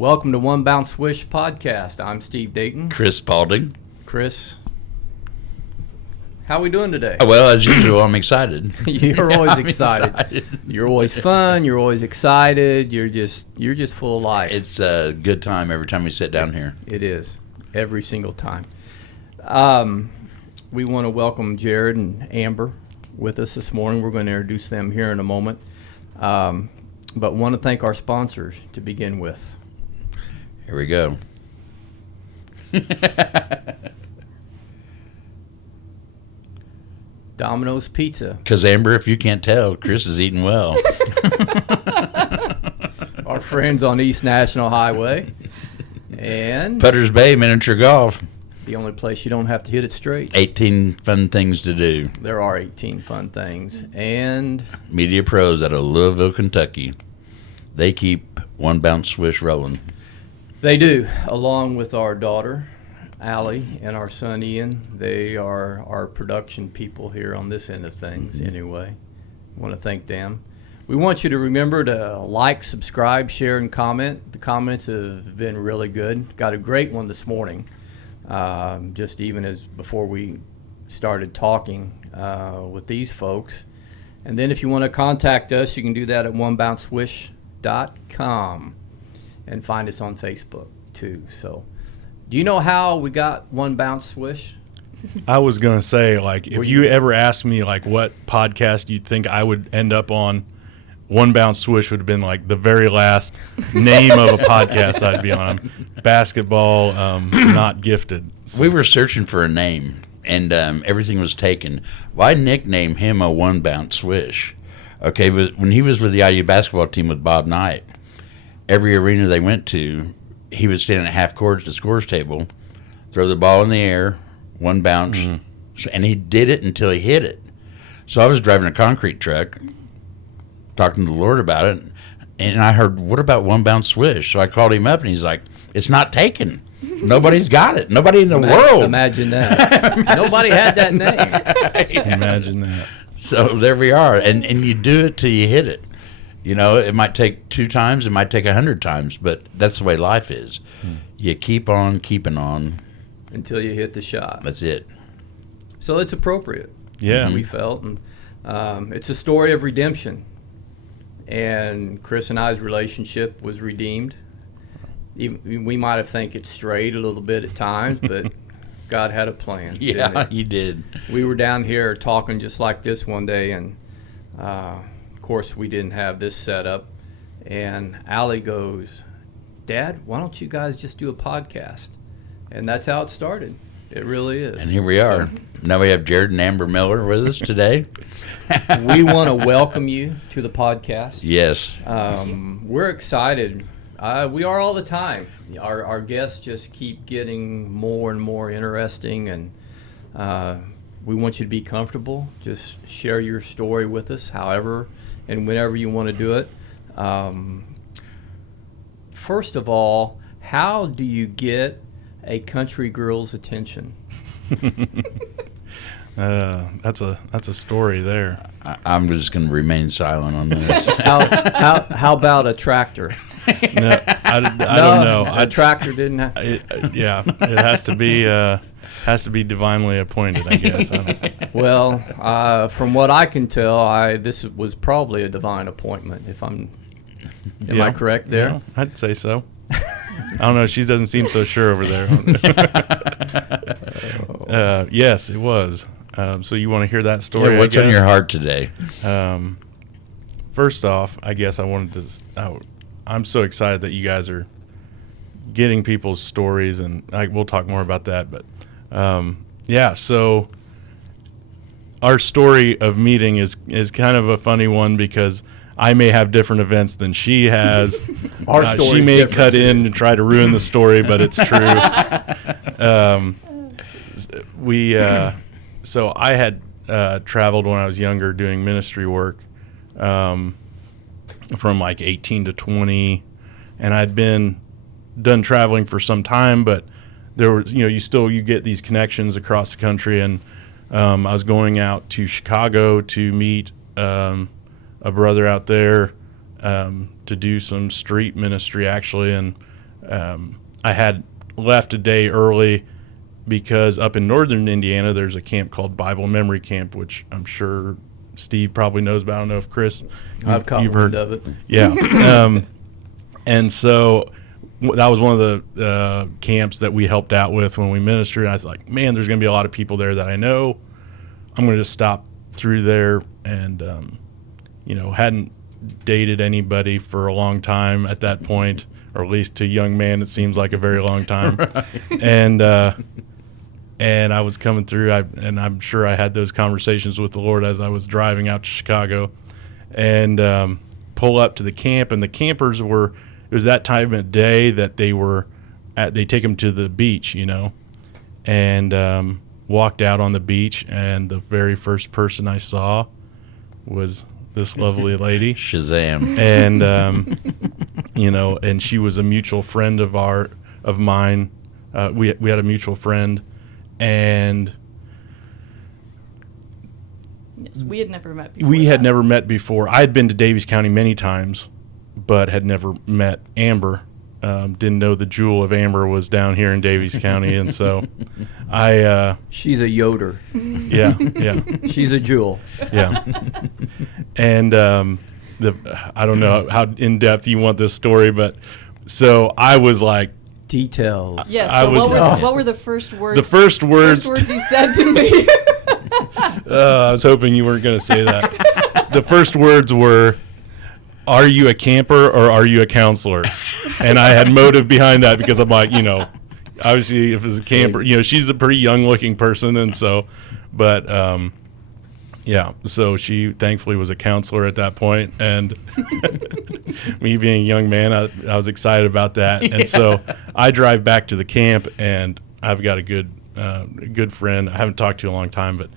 Welcome to One Bounce Swish podcast. I'm Steve Dayton. Chris Spalding. Chris, how are we doing today? Well, as usual, I'm excited. You're always excited. You're always fun. You're always excited. You're just full of life. It's a good time every time we sit down here. It is every single time. We want to welcome Jared and Amber with us this morning. We're going to introduce them here in a moment. But want to thank our sponsors to begin with. Here we go. Domino's Pizza. Because, Amber, if you can't tell, Chris is eating well. Our friends on East National Highway. And Putter's Bay Miniature Golf. the only place you don't have to hit it straight. 18 fun things to do. There are 18 fun things. And Media Pros out of Louisville, Kentucky. They keep One Bounce Swish rolling. they do, along with our daughter, Allie, and our son, Ian. They are our production people here on this end of things anyway. Want to thank them. We want you to remember to like, subscribe, share, and comment. The comments have been really good. Got a great one this morning. Just even as before we started talking with these folks. And then if you want to contact us, you can do that at onebounceswish.com and find us on Facebook too. So, do you know how we got One Bounce Swish? I was going to say, like, if you ever asked me, like, what podcast you'd think I would end up on, One Bounce Swish would have been, like, the very last name of a podcast I'd be on. Basketball, not gifted. So. We were searching for a name, and everything was taken. Why nickname him a One Bounce Swish? Okay, but when he was with the IU basketball team with Bob Knight, every arena they went to, he would stand at half court at the scores table, throw the ball in the air, one bounce, and he did it until he hit it. So I was driving a concrete truck, talking to the Lord about it, and I heard, what about One Bounce Swish? So I called him up, and he's like, it's not taken. Nobody's got it. Nobody in the world. Imagine that. Nobody had that name. Imagine that. So there we are, and you do it till you hit it. You know, it might take 2 times, it might take 100 times, but that's the way life is. You keep on keeping on. Until you hit the shot. That's it. So it's appropriate. Yeah. We felt. And it's a story of redemption. And Chris and I's relationship was redeemed. Even, we might have think it strayed a little bit at times, but God had a plan. Yeah, he did. We were down here talking just like this one day, and of course we didn't have this set up. And Allie goes, Dad, why don't you guys just do a podcast? And that's how it started. It really is. And here we are. So, now we have Jared and Amber Miller with us today. We want to welcome you to the podcast. Yes. We're excited. We are all the time. Our guests just keep getting more and more interesting, and we want you to be comfortable. Just share your story with us, however and whenever you want to do it. First of all, how do you get a country girl's attention? That's a story there. I'm just going to remain silent on this. How about a tractor? No, I don't know. A tractor didn't have... Yeah, it has to be divinely appointed, I guess. Well, from what I can tell, this was probably a divine appointment. Am I correct there? Yeah, I'd say so. I don't know. She doesn't seem so sure over there. Yes, it was. So you want to hear that story? Yeah, what's on your heart today? First off, I guess I wanted to. I'm so excited that you guys are getting people's stories, and we'll talk more about that. But yeah, so our story of meeting is kind of a funny one because I may have different events than she has. She may cut in and try to ruin the story, but it's true. So I had traveled when I was younger doing ministry work from like 18 to 20, and I'd been done traveling for some time, but there was, you get these connections across the country, and I was going out to Chicago to meet a brother out there to do some street ministry, actually, and I had left a day early because up in northern Indiana, there's a camp called Bible Memory Camp, which I'm sure Steve probably knows about. I don't know if Chris, I've caught wind of it. Yeah. And so that was one of the camps that we helped out with when we ministered. And I was like, man, there's going to be a lot of people there that I know. I'm going to just stop through there, and, hadn't dated anybody for a long time at that point, or at least to a young man, it seems like a very long time. Right. And I was coming through, and I'm sure I had those conversations with the Lord as I was driving out to Chicago, and pull up to the camp. And the campers it was that time of day that they take them to the beach, and walked out on the beach. And the very first person I saw was this lovely lady. Shazam. And, and she was a mutual friend of mine. We had a mutual friend. And yes, we had never met before. We had never met before. I had been to Davies County many times, but had never met Amber. Didn't know the jewel of Amber was down here in Davies County, and so she's a Yoder. Yeah. She's a jewel. Yeah. And I don't know how in depth you want this story, but so I was like, details. Yes, but what were the first words? The first words you said to me. I was hoping you weren't going to say that. The first words were, "Are you a camper or are you a counselor?" And I had motive behind that because I'm like, obviously if it's a camper, she's a pretty young looking person, and so, but so she thankfully was a counselor at that point, and me being a young man, I was excited about that. And so I drive back to the camp, and I've got a good friend I haven't talked to in a long time, but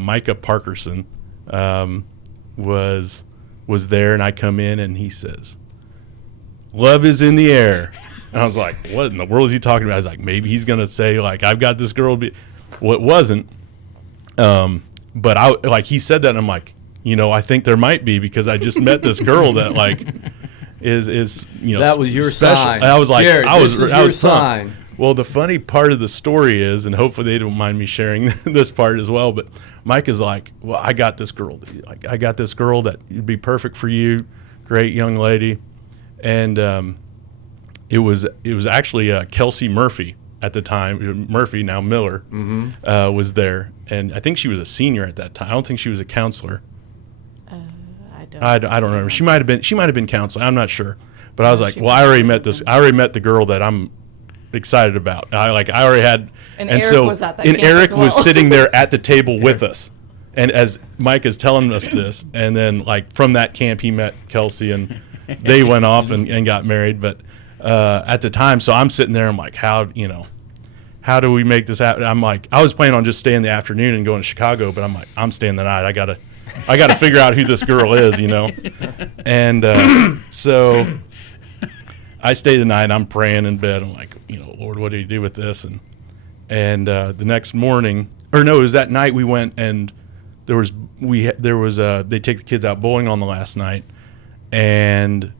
Micah Parkerson was there, and I come in, and he says, "Love is in the air." And I was like, what in the world is he talking about? I was like, maybe he's going to say, like, I've got this girl. Well, it wasn't. But he said that, and I'm like, I think there might be, because I just met this girl that is that was your special. sign. I was like, Jared, I was sign. pumped. Well, the funny part of the story is, and hopefully they don't mind me sharing this part as well, but Mike is like, well, I got this girl. I got this girl that would be perfect for you. Great young lady. And it was actually Kelsey Murphy at the time. Murphy, now Miller, was there, and I think she was a senior at that time. I don't think she was a counselor. I don't remember. She might have been counselor. I'm not sure. But I was like, well, I already met the girl that I'm excited about. I already had. And Eric was at that camp Eric as well. was sitting there at the table with us. And as Mike is telling us this, and then from that camp he met Kelsey, and they went off and got married. But at the time, so I'm sitting there, I'm like, how do we make this happen? I'm like, I was planning on just staying the afternoon and going to Chicago, but I'm like, I'm staying the night. I gotta figure out who this girl is, And so I stay the night. I'm praying in bed. I'm like, Lord, what do you do with this? And the next morning, or no, it was that night we went, and there was they take the kids out bowling on the last night, and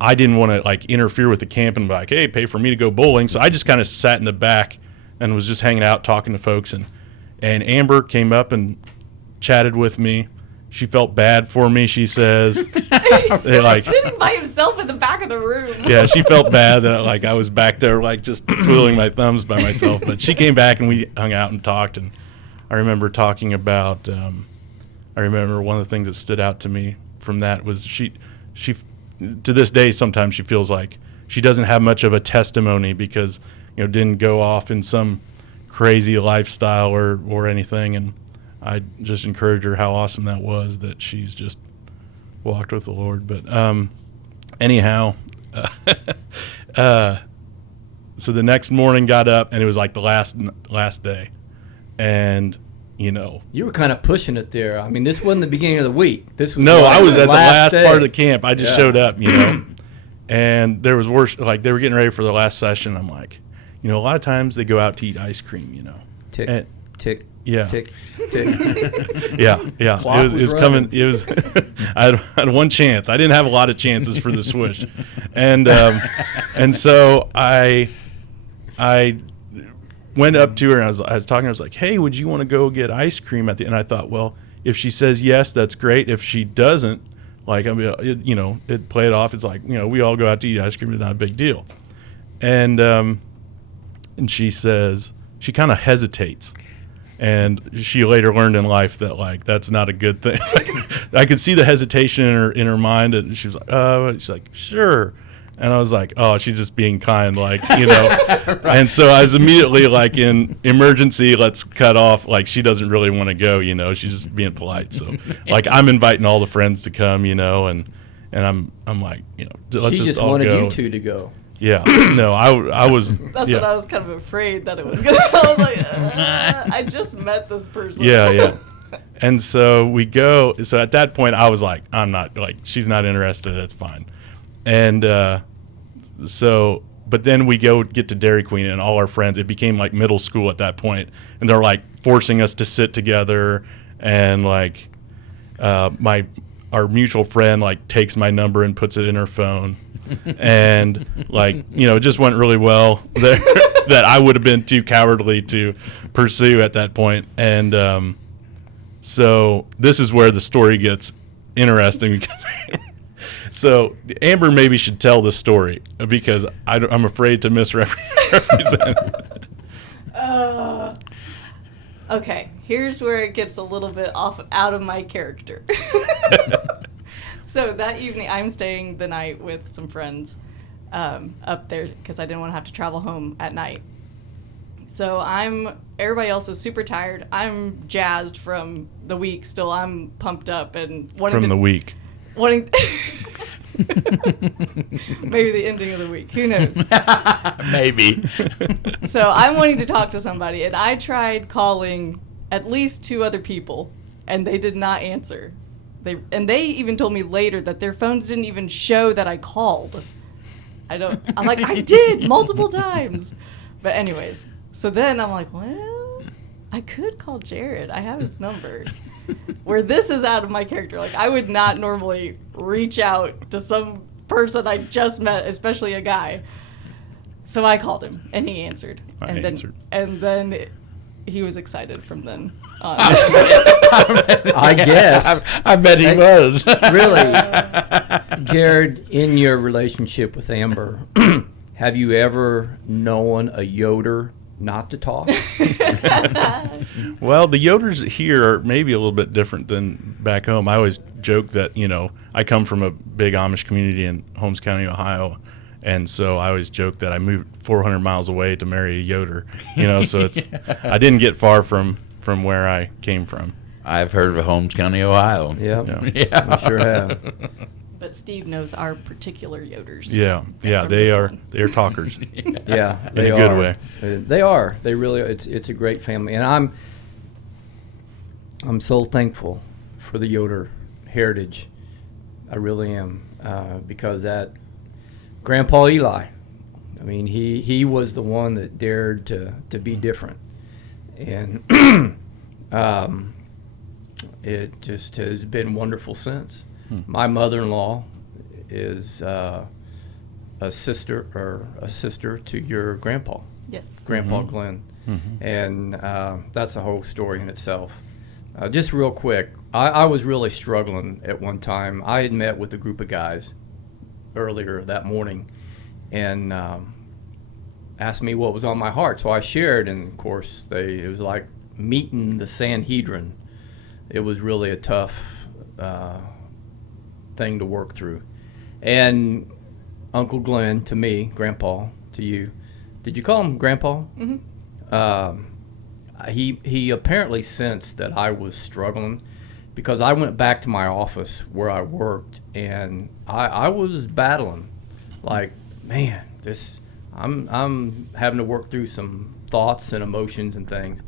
I didn't want to interfere with the camp and be like, hey, pay for me to go bowling. So I just kind of sat in the back and was just hanging out talking to folks, and Amber came up and chatted with me. She felt bad for me, she says. Sitting by himself in the back of the room. Yeah, she felt bad that I was back there just twiddling my thumbs by myself. But she came back and we hung out and talked. And I remember talking about. I remember one of the things that stood out to me from that was she to this day sometimes she feels like she doesn't have much of a testimony because didn't go off in some crazy lifestyle or anything. And I just encourage her how awesome that was, that she's just walked with the Lord. But anyhow, so the next morning got up, and it was the last day. And, You were kind of pushing it there. I mean, this wasn't the beginning of the week. This was I was at the last day. part of the camp. I just showed up, And there was worse, they were getting ready for the last session. I'm like, a lot of times they go out to eat ice cream, Tick, tick, Yeah. Tick, tick. Yeah. Clock It was was coming. running. It was. I had one chance. I didn't have a lot of chances for the swish, and so I went up to her and I was talking. I was like, "Hey, would you want to go get ice cream at the?" And I thought, well, if she says yes, that's great. If she doesn't, like, I mean, it play it off. It's like, we all go out to eat ice cream. It's not a big deal. And she says, she kind of hesitates. And she later learned in life that, like, that's not a good thing. I could see the hesitation in her mind, and she was like, she's like, sure. And I was like, oh, she's just being kind, like, Right. And so I was immediately like, in emergency, let's cut off. Like, she doesn't really want to go, she's just being polite. So, like, I'm inviting all the friends to come, and I'm like, let's She just all wanted go. you two to go. Yeah, no, I was. That's yeah. what I was kind of afraid that it was going to. I was like, I just met this person. Yeah. And so we go. So at that point, I was like, I'm not, like, she's not interested. That's fine. And but then we get to Dairy Queen, and all our friends, it became like middle school at that point, and they're like forcing us to sit together, and like our mutual friend like takes my number and puts it in her phone, and like it just went really well there that I would have been too cowardly to pursue at that point. And so this is where the story gets interesting because so Amber maybe should tell this story because I'm afraid to misrepresent. Okay, here's where it gets a little bit out of my character. So that evening, I'm staying the night with some friends up there because I didn't want to have to travel home at night. So everybody else is super tired. I'm jazzed from the week. Still, I'm pumped up and From the week. Maybe the ending of the week. Who knows? Maybe. So I'm wanting to talk to somebody, and I tried calling at least 2 other people, and they did not answer. They even told me later that their phones didn't even show that I called. I'm like, I did multiple times. But anyways, so then I'm like, well, I could call Jared. I have his number. Where this is out of my character. Like, I would not normally reach out to some person I just met, especially a guy. So I called him, and he answered. And then he was excited from then on. I guess. I bet he was. Really, Jared, in your relationship with Amber, have you ever known a Yoder not to talk? Well, the Yoders here are maybe a little bit different than back home. I always joke that, I come from a big Amish community in Holmes County, Ohio. And so I always joke that I moved 400 miles away to marry a Yoder, so it's, I didn't get far from where I came from. I've heard of Holmes County, Ohio. Yeah, I sure have. But Steve knows our particular Yoders. Yeah, they are talkers. Yeah, they in a are. good way. They are. They really are. It's a great family, and I'm so thankful for the Yoder heritage. I really am, because that Grandpa Eli, I mean, he was the one that dared to be different, and it just has been wonderful since. My mother-in-law is a sister to your grandpa. Yes. Grandpa Glenn. And that's a whole story in itself. Just real quick, I was really struggling at one time. I had met with a group of guys earlier that morning and asked me what was on my heart. So I shared, and of course it was like meeting the Sanhedrin. It was really a tough thing to work through. And Uncle Glenn, to me, Grandpa, to you, did you call him Grandpa? Mm-hmm. He apparently sensed that I was struggling because I went back to my office where I worked, and I was battling, like, man, I'm having to work through some thoughts and emotions and things.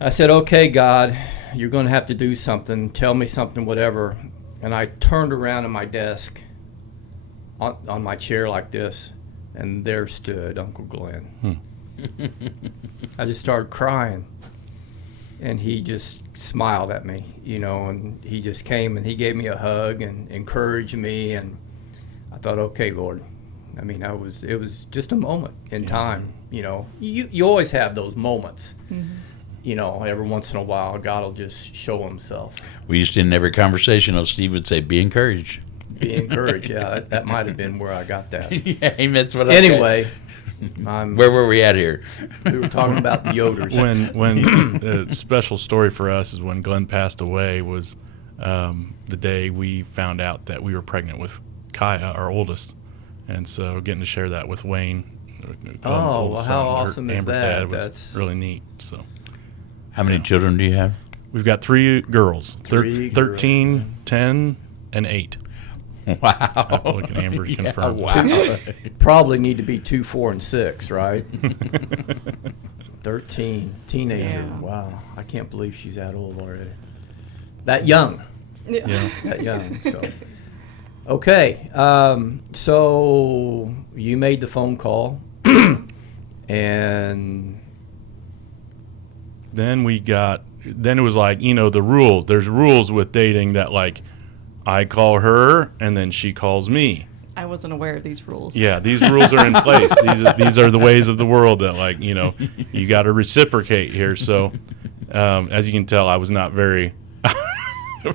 I said, okay, God, you're going to have to do something. Tell me something, whatever. And I turned around at my desk on my chair like this, and there stood Uncle Glenn. I just started crying. and he just smiled at me, and he just came and he gave me a hug and encouraged me, and I thought, okay, Lord. I mean, it was just a moment in time, You always have those moments, every once in a while, God will just show himself. We used to end every conversation, Steve would say, be encouraged. Be encouraged, yeah. That might have been where I got that. Yeah, that's what I Anyway, where were we at here? We were talking about the Yoders. When a special story for us is when Glenn passed away was the day we found out that we were pregnant with Kaya, our oldest. And so getting to share that with Wayne, Glenn's oldest how son, awesome is Amber's that? dad, was That's really neat. So How many children do you have? we've got 3 girls, Three 13, girls. 10, and 8. Wow. I have to look at Amber to confirm. Wow. probably need to be 2, 4, and 6, right? 13, teenager. Yeah. Wow, I can't believe she's that old already. That young. Yeah. That young. So, okay. So you made the phone call, and Then it was like, the rule. There's rules with dating that, like, I call her and then she calls me. I wasn't aware of these rules. Yeah, these rules are in place. These are the ways of the world that, like, you got to reciprocate here. So, as you can tell, I was not very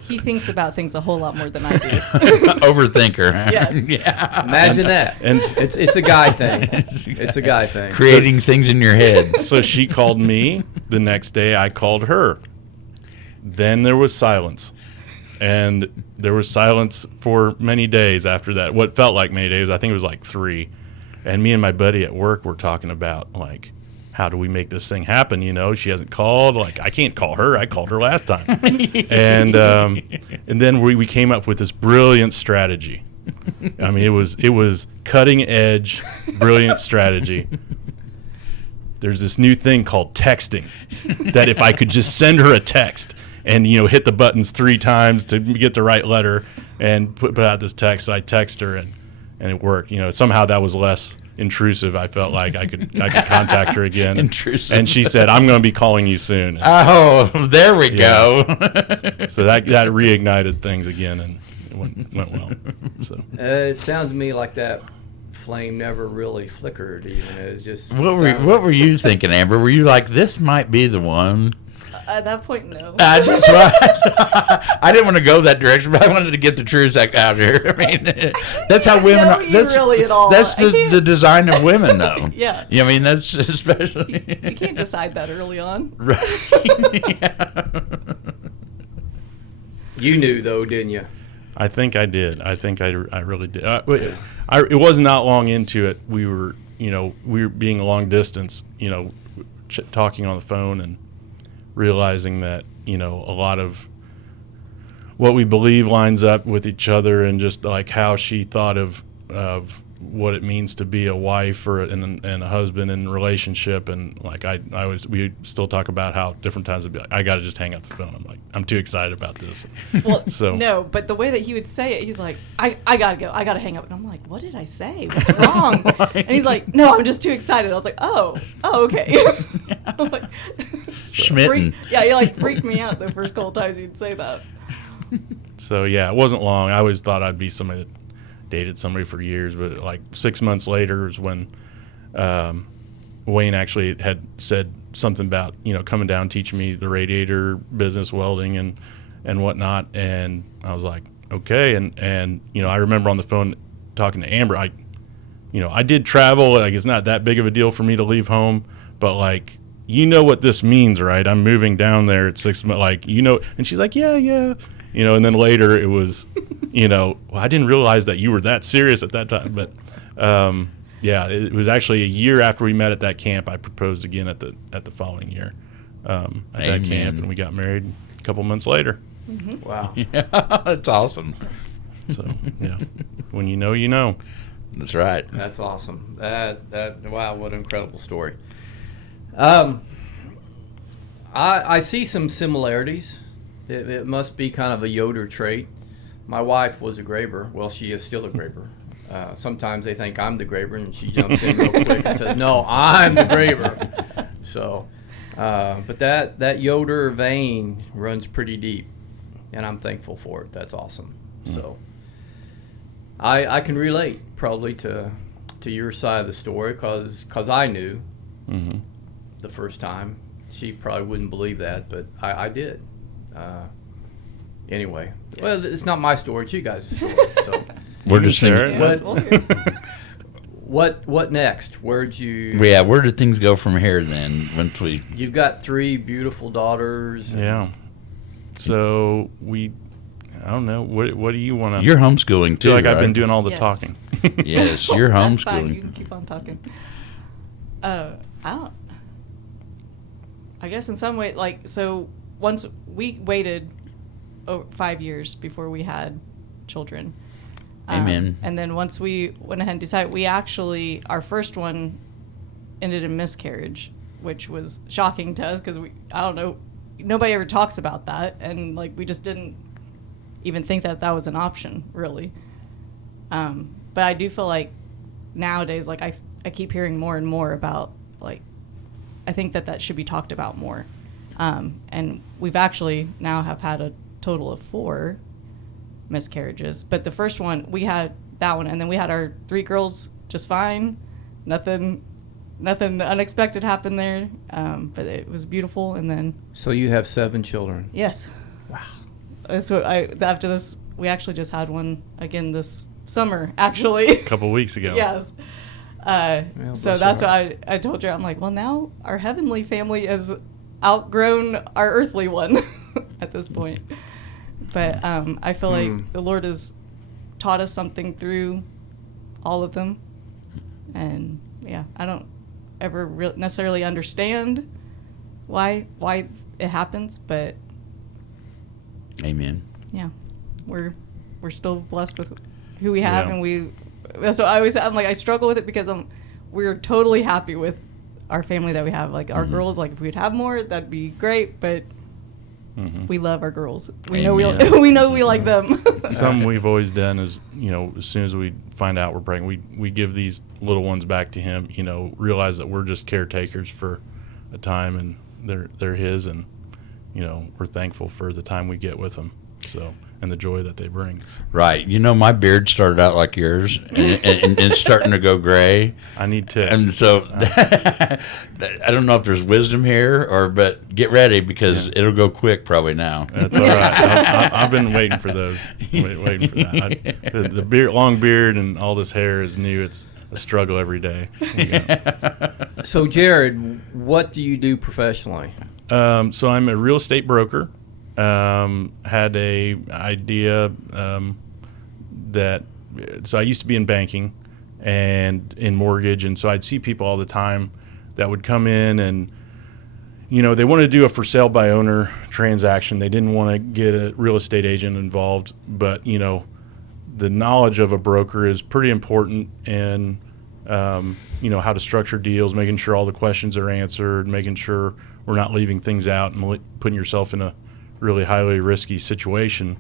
He thinks about things a whole lot more than I do. Overthinker. Yes. Yeah. imagine that. and It's a guy thing. It's a guy thing. Creating things in your head. so she called me. The next day, I called her. Then there was silence. And there was silence for many days after that. What felt like many days, I think it was like 3. And me and my buddy at work were talking about, like, how do we make this thing happen? She hasn't called. Like, I can't call her. I called her last time. and then we came up with this brilliant strategy. I mean, it was cutting edge, brilliant strategy. There's this new thing called texting that if I could just send her a text and, hit the buttons 3 times to get the right letter and put out this text, I text her and it worked. Somehow that was less intrusive. I felt like I could contact her again. Intrusive. And she said, I'm going to be calling you soon. Oh, there we go. So that reignited things again and it went well. So It sounds to me like that flame never really flickered. Even it was just. What were you thinking, Amber? Were you like, this might be the one? At that point, no. That's right. I didn't want to go that direction, but I wanted to get the truth out here. I mean, that's how women know are. you That's really at all. That's I can't- the design of women, though. Yeah. I mean, that's especially. You can't decide that early on. Right. Yeah. You knew though, didn't you? I think I did. I think I really did. It was not long into it. We were being long distance, talking on the phone and realizing that, a lot of what we believe lines up with each other and just like how she thought of what it means to be a wife and a husband in a relationship. And like we still talk about how different times it'd be like, I got to just hang up the phone. I'm like, I'm too excited about this. Well, So- no, but the way that he would say it, he's like, I gotta go. I gotta hang up. And I'm like, what did I say? What's wrong? And he's like, no, I'm just too excited. I was like, oh, okay. I'm like, Schmitten. he like freaked me out the first couple times he'd say that. So yeah, it wasn't long. I always thought I'd be somebody that dated somebody for years, but like 6 months later is when Wayne actually had said something about coming down, teaching me the radiator business, welding and whatnot, and I was like, okay, and I remember on the phone talking to Amber. I did travel. Like, it's not that big of a deal for me to leave home, but like, what this means, right? I'm moving down there at 6 months, like, and she's like, yeah. And then later it was, well, I didn't realize that you were that serious at that time. But, yeah, it was actually a year after we met at that camp. I proposed again at the following year at that camp, and we got married a couple months later. Mm-hmm. Wow. Yeah, that's awesome. So, yeah, when you know. That's right. That's awesome. That wow, what an incredible story. I see some similarities. It must be kind of a Yoder trait. My wife was a Graber. Well, she is still a Graber. Sometimes they think I'm the Graber, and she jumps in real quick and says, "No, I'm the Graber." So, But that Yoder vein runs pretty deep, and I'm thankful for it. That's awesome. So I can relate probably to your side of the story because I knew the first time. She probably wouldn't believe that, but I did. Anyway, well, it's not my story; it's you guys' story. So We're just share thinking, it. We'll hear it. what next? Where'd you? yeah, where do things go from here then? Once we, You've got 3 beautiful daughters. Yeah. So I don't know. What do you want to? you're homeschooling too, feel like I've been right? doing all the Yes. talking. Yes, you're That's fine. You homeschooling. can keep on talking. I guess in some way, like, so once we waited 5 years before we had children. Amen. And then once we went ahead and decided, we actually, our first one ended in miscarriage, which was shocking to us because I don't know, nobody ever talks about that. And like, we just didn't even think that was an option, really. But I do feel like nowadays, like I keep hearing more and more about, like, I think that should be talked about more. And we've actually now have had a total of 4 miscarriages. But the first one, we had that one, and then we had our 3 girls just fine. Nothing unexpected happened there. But it was beautiful. And then, So you have 7 children. yes. Wow. That's what after this, we actually just had one again this summer, actually. A couple weeks ago. Yes. bless So your that's heart. what I told you. I'm like, well, now our heavenly family has outgrown our earthly one at this point. But I feel like the Lord has taught us something through all of them. And yeah, I don't ever necessarily understand why it happens, but Amen. yeah, we're still blessed with who we have, Yeah. and that's what I'm like, I struggle with it because we're totally happy with our family that we have. Like our girls, like if we'd have more, that'd be great, but we love our girls. We know Amen. we know we like them. Something we've always done is, as soon as we find out we're pregnant, we give these little ones back to him, realize that we're just caretakers for a time and they're his, and, we're thankful for the time we get with them. So, and the joy that they bring. Right. My beard started out like yours, and it's starting to go gray. I need tips. And so, I don't know if there's wisdom here, but get ready because it'll go quick probably now. That's all right. I've been waiting for those. Waiting for that. The beard, long beard, and all this hair is new. It's a struggle every day. So Jared, what do you do professionally? So I'm a real estate broker. Had a idea so I used to be in banking and in mortgage, and so I'd see people all the time that would come in and they wanted to do a for sale by owner transaction. They didn't want to get a real estate agent involved, but the knowledge of a broker is pretty important in how to structure deals, making sure all the questions are answered, making sure we're not leaving things out and putting yourself in a really highly risky situation.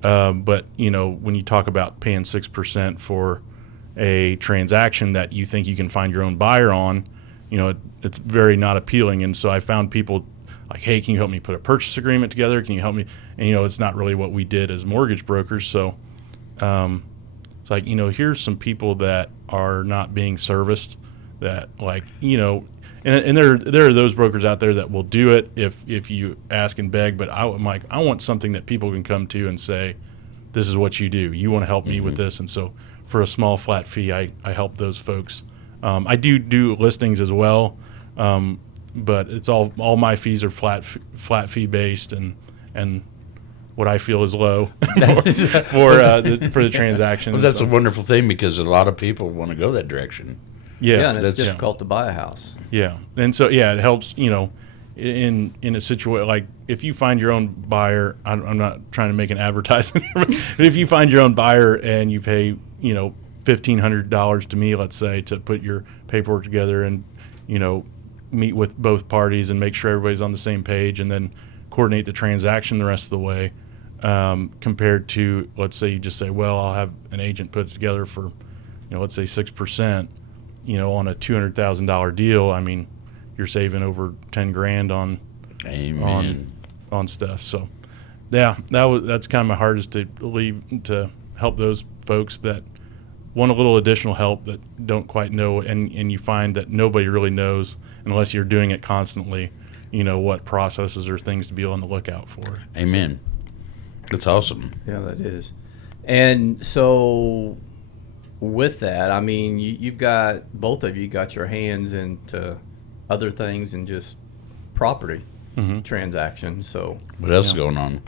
But when you talk about paying 6% for a transaction that you think you can find your own buyer on, it's very not appealing. And so I found people like, hey, can you help me put a purchase agreement together? Can you help me? And it's not really what we did as mortgage brokers. So it's like, here's some people that are not being serviced, that and there are those brokers out there that will do it if you ask and beg. But I'm like, I want something that people can come to and say, this is what you do. You want to help me with this. And so for a small flat fee, I help those folks. I do listings as well, but it's all my fees are flat fee based, and what I feel is low for the transaction. Well, that's So, a wonderful thing because a lot of people want to go that direction. Yeah, and it's that's- difficult to buy a house. Yeah, and so it helps. In a situation like if you find your own buyer, I'm not trying to make an advertisement, but if you find your own buyer and you pay $1,500 to me, let's say, to put your paperwork together and meet with both parties and make sure everybody's on the same page, and then coordinate the transaction the rest of the way, compared to, let's say, you just say, well, I'll have an agent put it together for let's say 6%, on a $200,000 deal. I mean, you're saving over 10 grand on Amen. on stuff. So yeah, that's kind of my heart, is to help those folks that want a little additional help, that don't quite know, and you find that nobody really knows unless you're doing it constantly, what processes or things to be on the lookout for. Amen. That's awesome. Yeah, that is. And so with that, I mean, both of you got your hands into other things than just property transactions. So What else is Yeah. going on?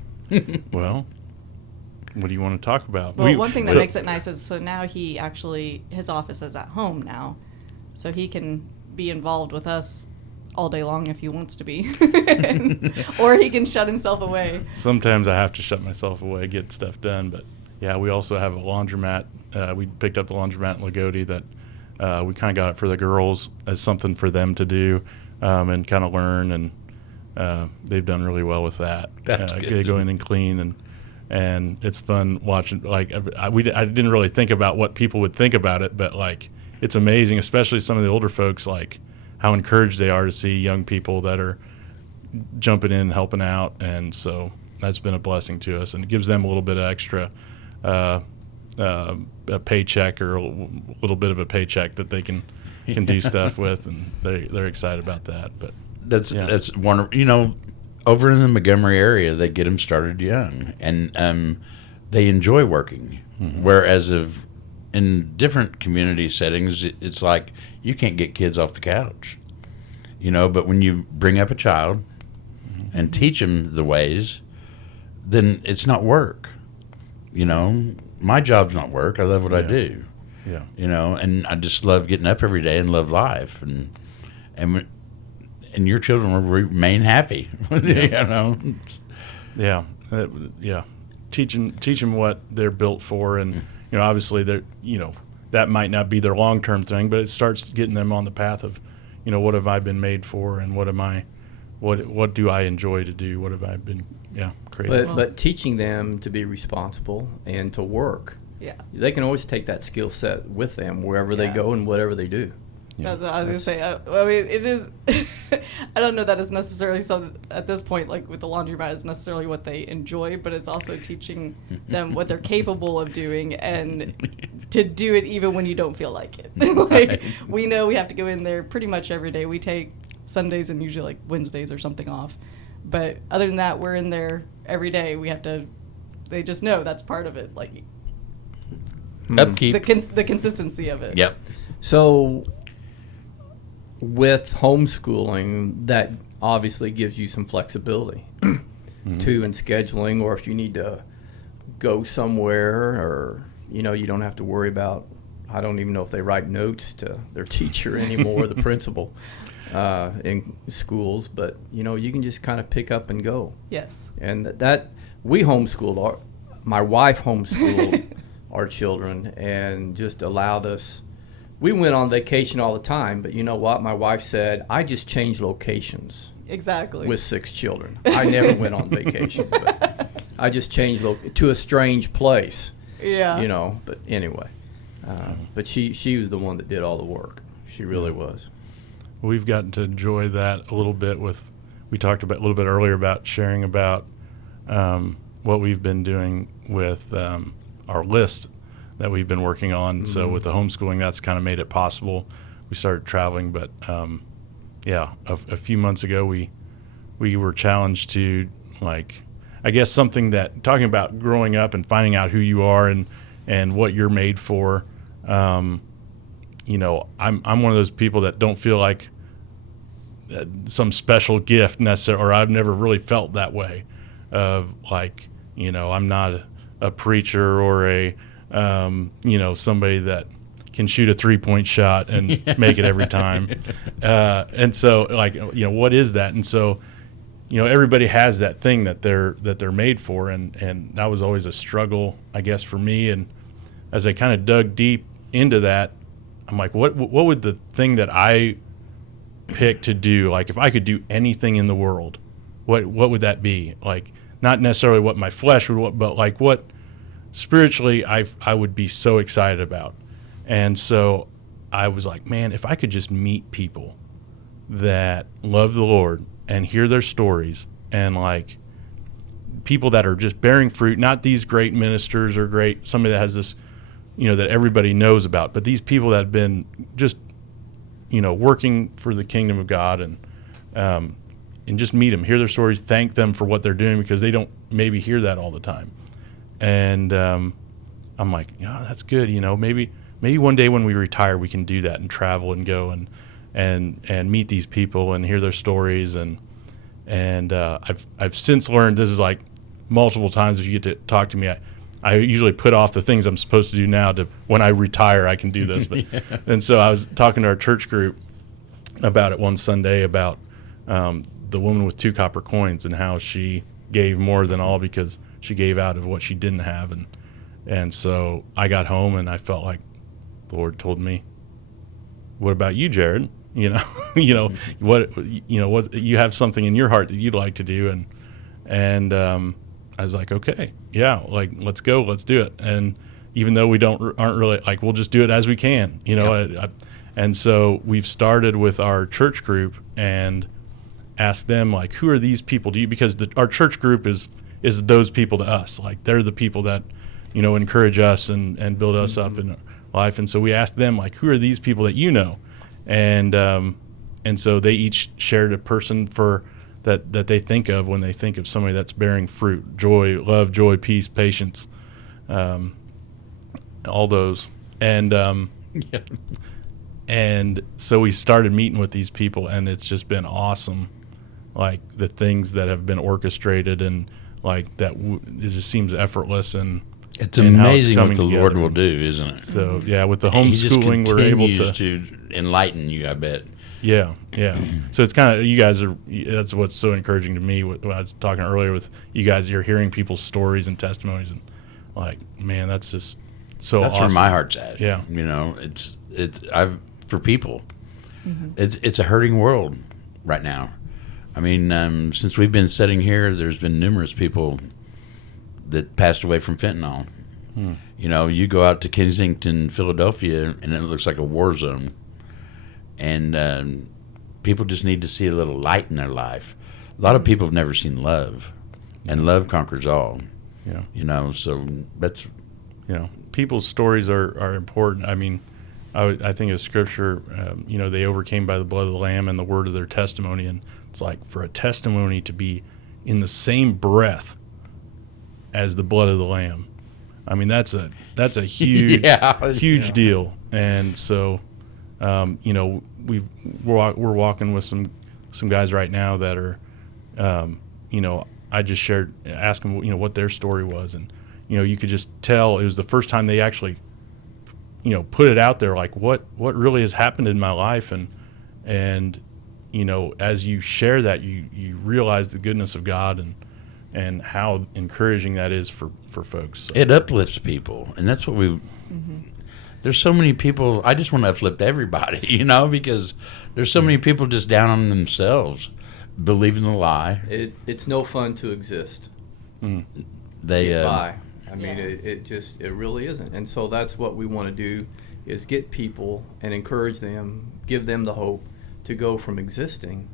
Well, what do you want to talk about? Well, one thing that makes it nice is, so now his office is at home now, so he can be involved with us all day long if he wants to be, or he can shut himself away. Sometimes I have to shut myself away, get stuff done. But yeah, we also have a laundromat. We picked up the laundromat in Lagodi that we kind of got it for the girls as something for them to do and kind of learn. And they've done really well with that. That's good. They go in and clean, and it's fun watching. Like I didn't really think about what people would think about it, but like it's amazing, especially some of the older folks, like how encouraged they are to see young people that are jumping in and helping out. And so that's been a blessing to us, and it gives them a little bit of extra a paycheck, or a little bit of a paycheck that they can do stuff with, and they're excited about that. But That's Yeah. that's wonderful. Over in the Montgomery area, they get them started young, and they enjoy working. Whereas in different community settings, it's like you can't get kids off the couch, But when you bring up a child and teach them the ways, then it's not work. My job's not work. I love what I do. yeah, And I just love getting up every day and love life, and your children will remain happy. yeah, yeah. Teach them what they're built for, and obviously they're that might not be their long-term thing, but it starts getting them on the path of what have I been made for, and what do I enjoy to do, what have I been created. but teaching them to be responsible and to work, Yeah. they can always take that skill set with them wherever they Yeah. go and whatever they do. Yeah, I was going to say, I mean, it is, I don't know that it's necessarily so at this point, like with the laundromat, is necessarily what they enjoy, but it's also teaching them what they're capable of doing, and to do it even when you don't feel like it. Like, we know we have to go in there pretty much every day. We take Sundays and usually like Wednesdays or something off. But other than that, we're in there every day. They just know that's part of it, like Upkeep. the consistency of it. Yep. So with homeschooling, that obviously gives you some flexibility too in scheduling, or if you need to go somewhere, or you don't have to worry about, I don't even know if they write notes to their teacher anymore, the principal in schools, but you can just kind of pick up and go. Yes. And that we homeschooled my wife homeschooled our children, and just allowed us. We went on vacation all the time, but you know what? My wife said, I just changed locations Exactly. with 6 children. I never went on vacation, but I just changed to a strange place, Yeah. But anyway, but she was the one that did all the work. She really was. We've gotten to enjoy that a little bit we talked about a little bit earlier about sharing about what we've been doing with our list that we've been working on. So with the homeschooling, that's kind of made it possible. We started traveling, but a few months ago we were challenged to, like, I guess something that, talking about growing up and finding out who you are and what you're made for. I'm one of those people that don't feel like some special gift necessarily, or I've never really felt that way of like, I'm not a preacher or a somebody that can shoot a 3-point shot and make it every time. And so, like, what is that? And so, everybody has that thing that they're made for, and that was always a struggle, I guess, for me. And as I kind of dug deep into that, I'm like, what would the thing that I pick to do, like if I could do anything in the world, what would that be? Like, not necessarily what my flesh would want, but like what spiritually I would be so excited about. And so I was like, man, if I could just meet people that love the Lord and hear their stories, and like people that are just bearing fruit, not these great ministers or great somebody that has this, that everybody knows about, but these people that have been just, working for the kingdom of God, and just meet them, hear their stories, thank them for what they're doing, because they don't maybe hear that all the time. And I'm like, yeah, that's good. Maybe one day when we retire, we can do that and travel and go and meet these people and hear their stories. And I've since learned, this is like multiple times, if you get to talk to me, I usually put off the things I'm supposed to do now to when I retire, I can do this. But Yeah. And so I was talking to our church group about it one Sunday, about the woman with 2 copper coins and how she gave more than all because she gave out of what she didn't have. And so I got home and I felt like the Lord told me, what about you, Jared? What you have something in your heart that you'd like to do. And I was like, okay, yeah, like, let's go, let's do it. And even though we aren't really like, we'll just do it as we can, and so we've started with our church group and asked them, like, who are these people to you? Because our church group is those people to us. Like, they're the people that, encourage us and build us up in life. And so we asked them, like, who are these people that you know? And so they each shared a person that they think of when they think of somebody that's bearing fruit: joy, love, joy, peace, patience, all those. And Yeah. and so we started meeting with these people, and it's just been awesome. Like, the things that have been orchestrated, and like that, it just seems effortless. And It's and how it's amazing what coming the together. Lord will do, isn't it? So yeah, with the He just homeschooling, we're able continues to. to enlighten you, I bet. Yeah. So it's kind of, you guys are, that's what's so encouraging to me. When I was talking earlier with you guys, you're hearing people's stories and testimonies, and like, man, that's just so That's awesome. where my heart's at. Yeah. For people, it's a hurting world right now. I mean, since we've been sitting here, there's been numerous people that passed away from fentanyl. You go out to Kensington, Philadelphia, and it looks like a war zone. And people just need to see a little light in their life. A lot of people have never seen love, and love conquers all. Yeah. So that's People's stories are important. I mean, I think of Scripture, they overcame by the blood of the Lamb and the word of their testimony. And it's like, for a testimony to be in the same breath as the blood of the Lamb, I mean, that's a huge, huge deal. And so, we're walking with some guys right now that are, I just asked them, what their story was. And, you could just tell it was the first time they actually, put it out there, like, what really has happened in my life. And as you share that, you realize the goodness of God and how encouraging that is for folks. So. it uplifts people, and that's what we. There's so many people. I just want to uplift everybody, because there's so many people just down on themselves, believing the lie. It's no fun to exist. They Get by. I mean, it really isn't. And so that's what we want to do, is get people and encourage them, give them the hope to go from existing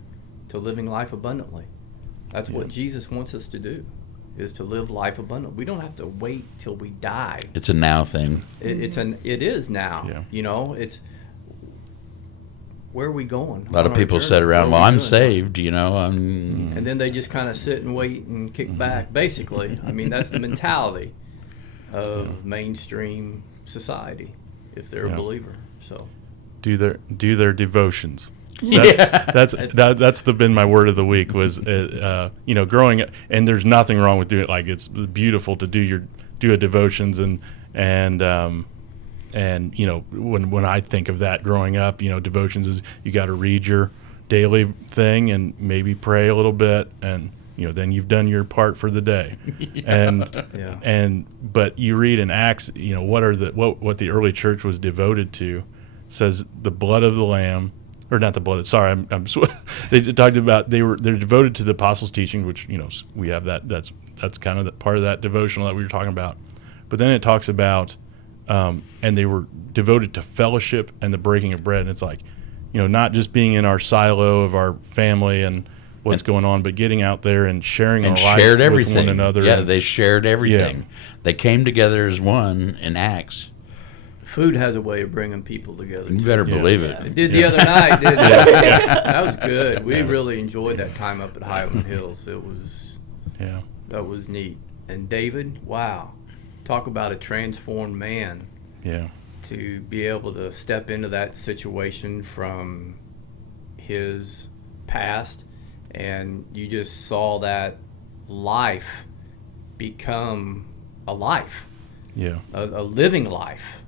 to living life abundantly. That's what Jesus wants us to do, is to live life abundantly. We don't have to wait till we die. It's a now thing. It is now. Yeah. It's where are we going? A lot of people sit around, well, I'm saved, I'm. And then they just kind of sit and wait and kick back. Basically, I mean, that's the mentality of mainstream society, if they're a believer. So Do their devotions. That's been my word of the week, was growing up, and there's nothing wrong with doing it. Like, it's beautiful to do a devotions, and when I think of that growing up, devotions is you got to read your daily thing and maybe pray a little bit, and then you've done your part for the day. But you read in Acts, what the early church was devoted to, says the blood of the Lamb. Or not the blood. Sorry, they talked about they're devoted to the apostles' teaching, which we have that. That's kind of part of that devotional that we were talking about. But then it talks about, and they were devoted to fellowship and the breaking of bread. And it's like, not just being in our silo of our family and what's going on, but getting out there and sharing And our life shared with everything. one another. Yeah, And- they shared everything. Yeah. They came together as one in Acts. Food has a way of bringing people together. You too. better Yeah. believe It it. did the other night, didn't it? That was good. We really enjoyed that time up at Highland Hills. yeah. That was neat. And David, wow, talk about a transformed man. Yeah. To be able to step into that situation from his past, and you just saw that life become a life, Yeah. a living life.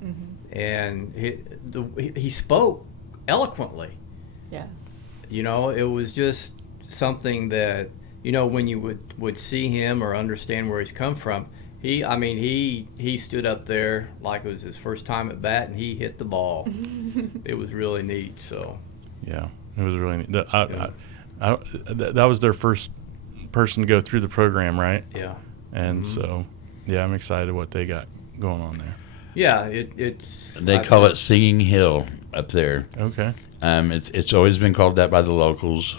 And he spoke eloquently. Yeah. It was just something that, when you would see him or understand where he's come from, he stood up there like it was his first time at bat, and he hit the ball. It was really neat. So Yeah. It was really neat. That was their first person to go through the program, right? yeah, And so, yeah, I'm excited what they got going on there. yeah. It's They call it Singing Hill up there. Okay. It's always been called that by the locals.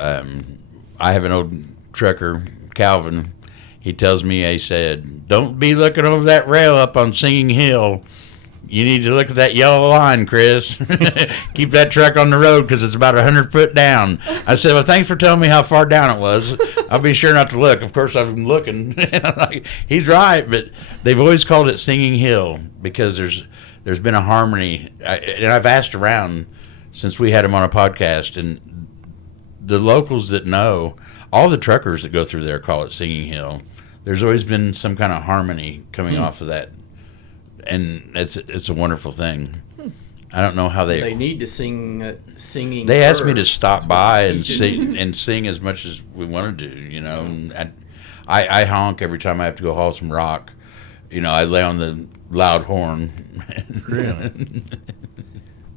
I have an old trucker, Calvin. He tells me, he said, "Don't be looking over that rail up on Singing Hill. You need to look at that yellow line, Chris. Keep that truck on the road because it's about 100 foot down." I said, "Well, thanks for telling me how far down it was. I'll be sure not to look." Of course, I've been looking. He's right, but they've always called it Singing Hill because there's been a harmony. And I've asked around since we had him on a podcast, and the locals that know, all the truckers that go through there call it Singing Hill. There's always been some kind of harmony coming off of that. And it's a wonderful thing. I don't know how they need to singing. They asked me to birds. stop by and Teaching. sing as much as we wanted to. And I honk every time I have to go haul some rock. I lay on the loud horn. Really?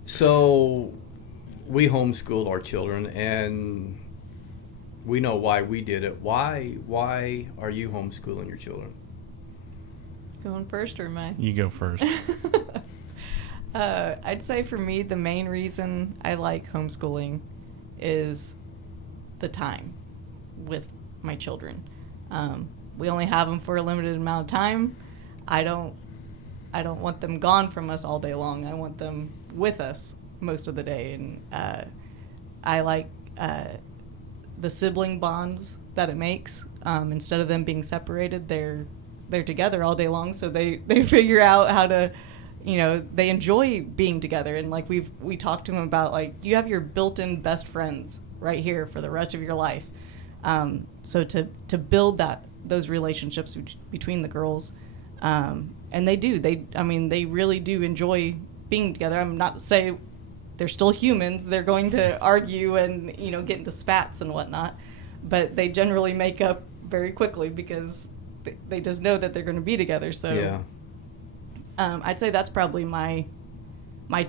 So we homeschooled our children, and we know why we did it. Why are you homeschooling your children? Going first or am I? You go first. I'd say for me, the main reason I like homeschooling is the time with my children. We only have them for a limited amount of time. I don't want them gone from us all day long. I want them with us most of the day. And I like the sibling bonds that it makes. Instead of them being separated, they're together all day long, so they figure out how to, they enjoy being together. And like we talked to them about, like, you have your built-in best friends right here for the rest of your life. So to build those relationships between the girls, and they really do enjoy being together. I'm not to say they're still humans. They're going to argue and get into spats and whatnot, but they generally make up very quickly because they just know that they're going to be together. So Yeah. I'd say that's probably my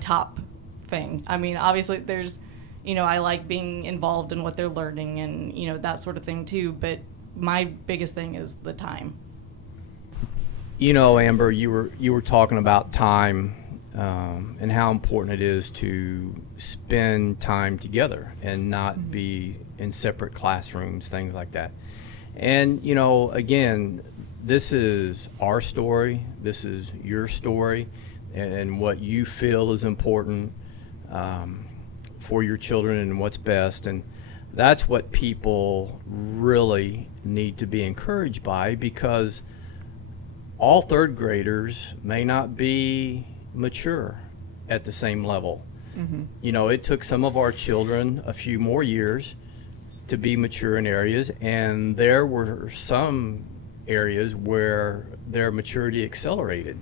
top thing. I mean, obviously there's, I like being involved in what they're learning and, that sort of thing too. But my biggest thing is the time. Amber, you were talking about time and how important it is to spend time together and not be in separate classrooms, things like that. And, again, this is our story. This is your story and what you feel is important for your children and what's best. And that's what people really need to be encouraged by, because all third graders may not be mature at the same level. It took some of our children a few more years to be mature in areas, and there were some areas where their maturity accelerated.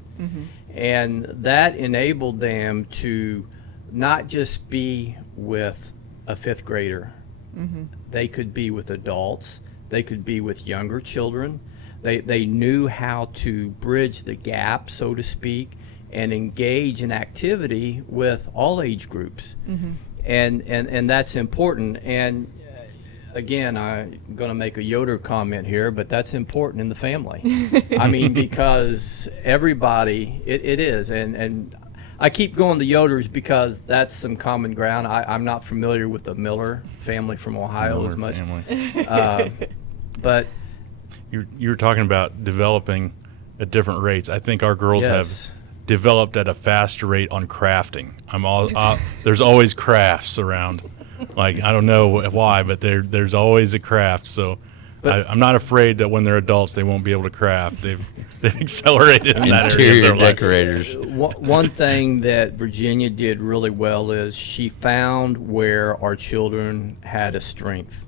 And that enabled them to not just be with a fifth grader. They could be with adults. They could be with younger children. They knew how to bridge the gap, so to speak, and engage in activity with all age groups. And that's important. And again, I'm going to make a Yoder comment here, but that's important in the family. I mean, because everybody, it is. And I keep going to Yoder's because that's some common ground. I'm not familiar with the Miller family from Ohio Miller as much. family. But You're talking about developing at different rates. I think our girls yes. have developed at a faster rate on crafting. There's always crafts around. Like, I don't know why, but there's always a craft. So I'm not afraid that when they're adults they won't be able to craft. They've accelerated in that area of Interior their life. decorators. One thing that Virginia did really well is she found where our children had a strength.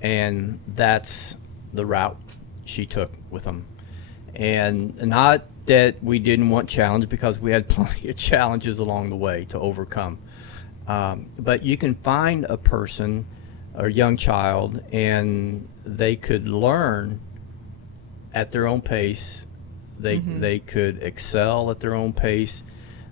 And that's the route she took with them. And not that we didn't want challenge, because we had plenty of challenges along the way to overcome. But you can find a person or a young child and they could learn at their own pace. They could excel at their own pace.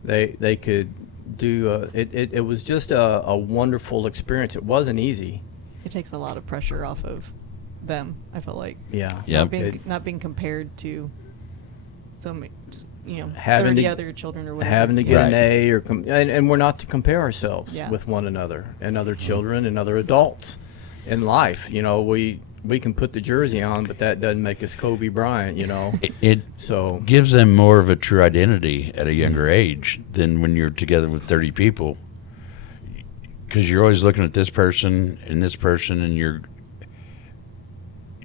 They could do it was just a wonderful experience. It wasn't easy. It takes a lot of pressure off of them, I feel like. Yeah. Yep. Not being compared to so many, Having 30 to- other children or whatever. Having to get Right. an A and we're not to compare ourselves Yeah. with one another and other children and other adults in life. We can put the jersey on, but that doesn't make us Kobe Bryant. It So gives them more of a true identity at a younger age than when you're together with 30 people, because you're always looking at this person and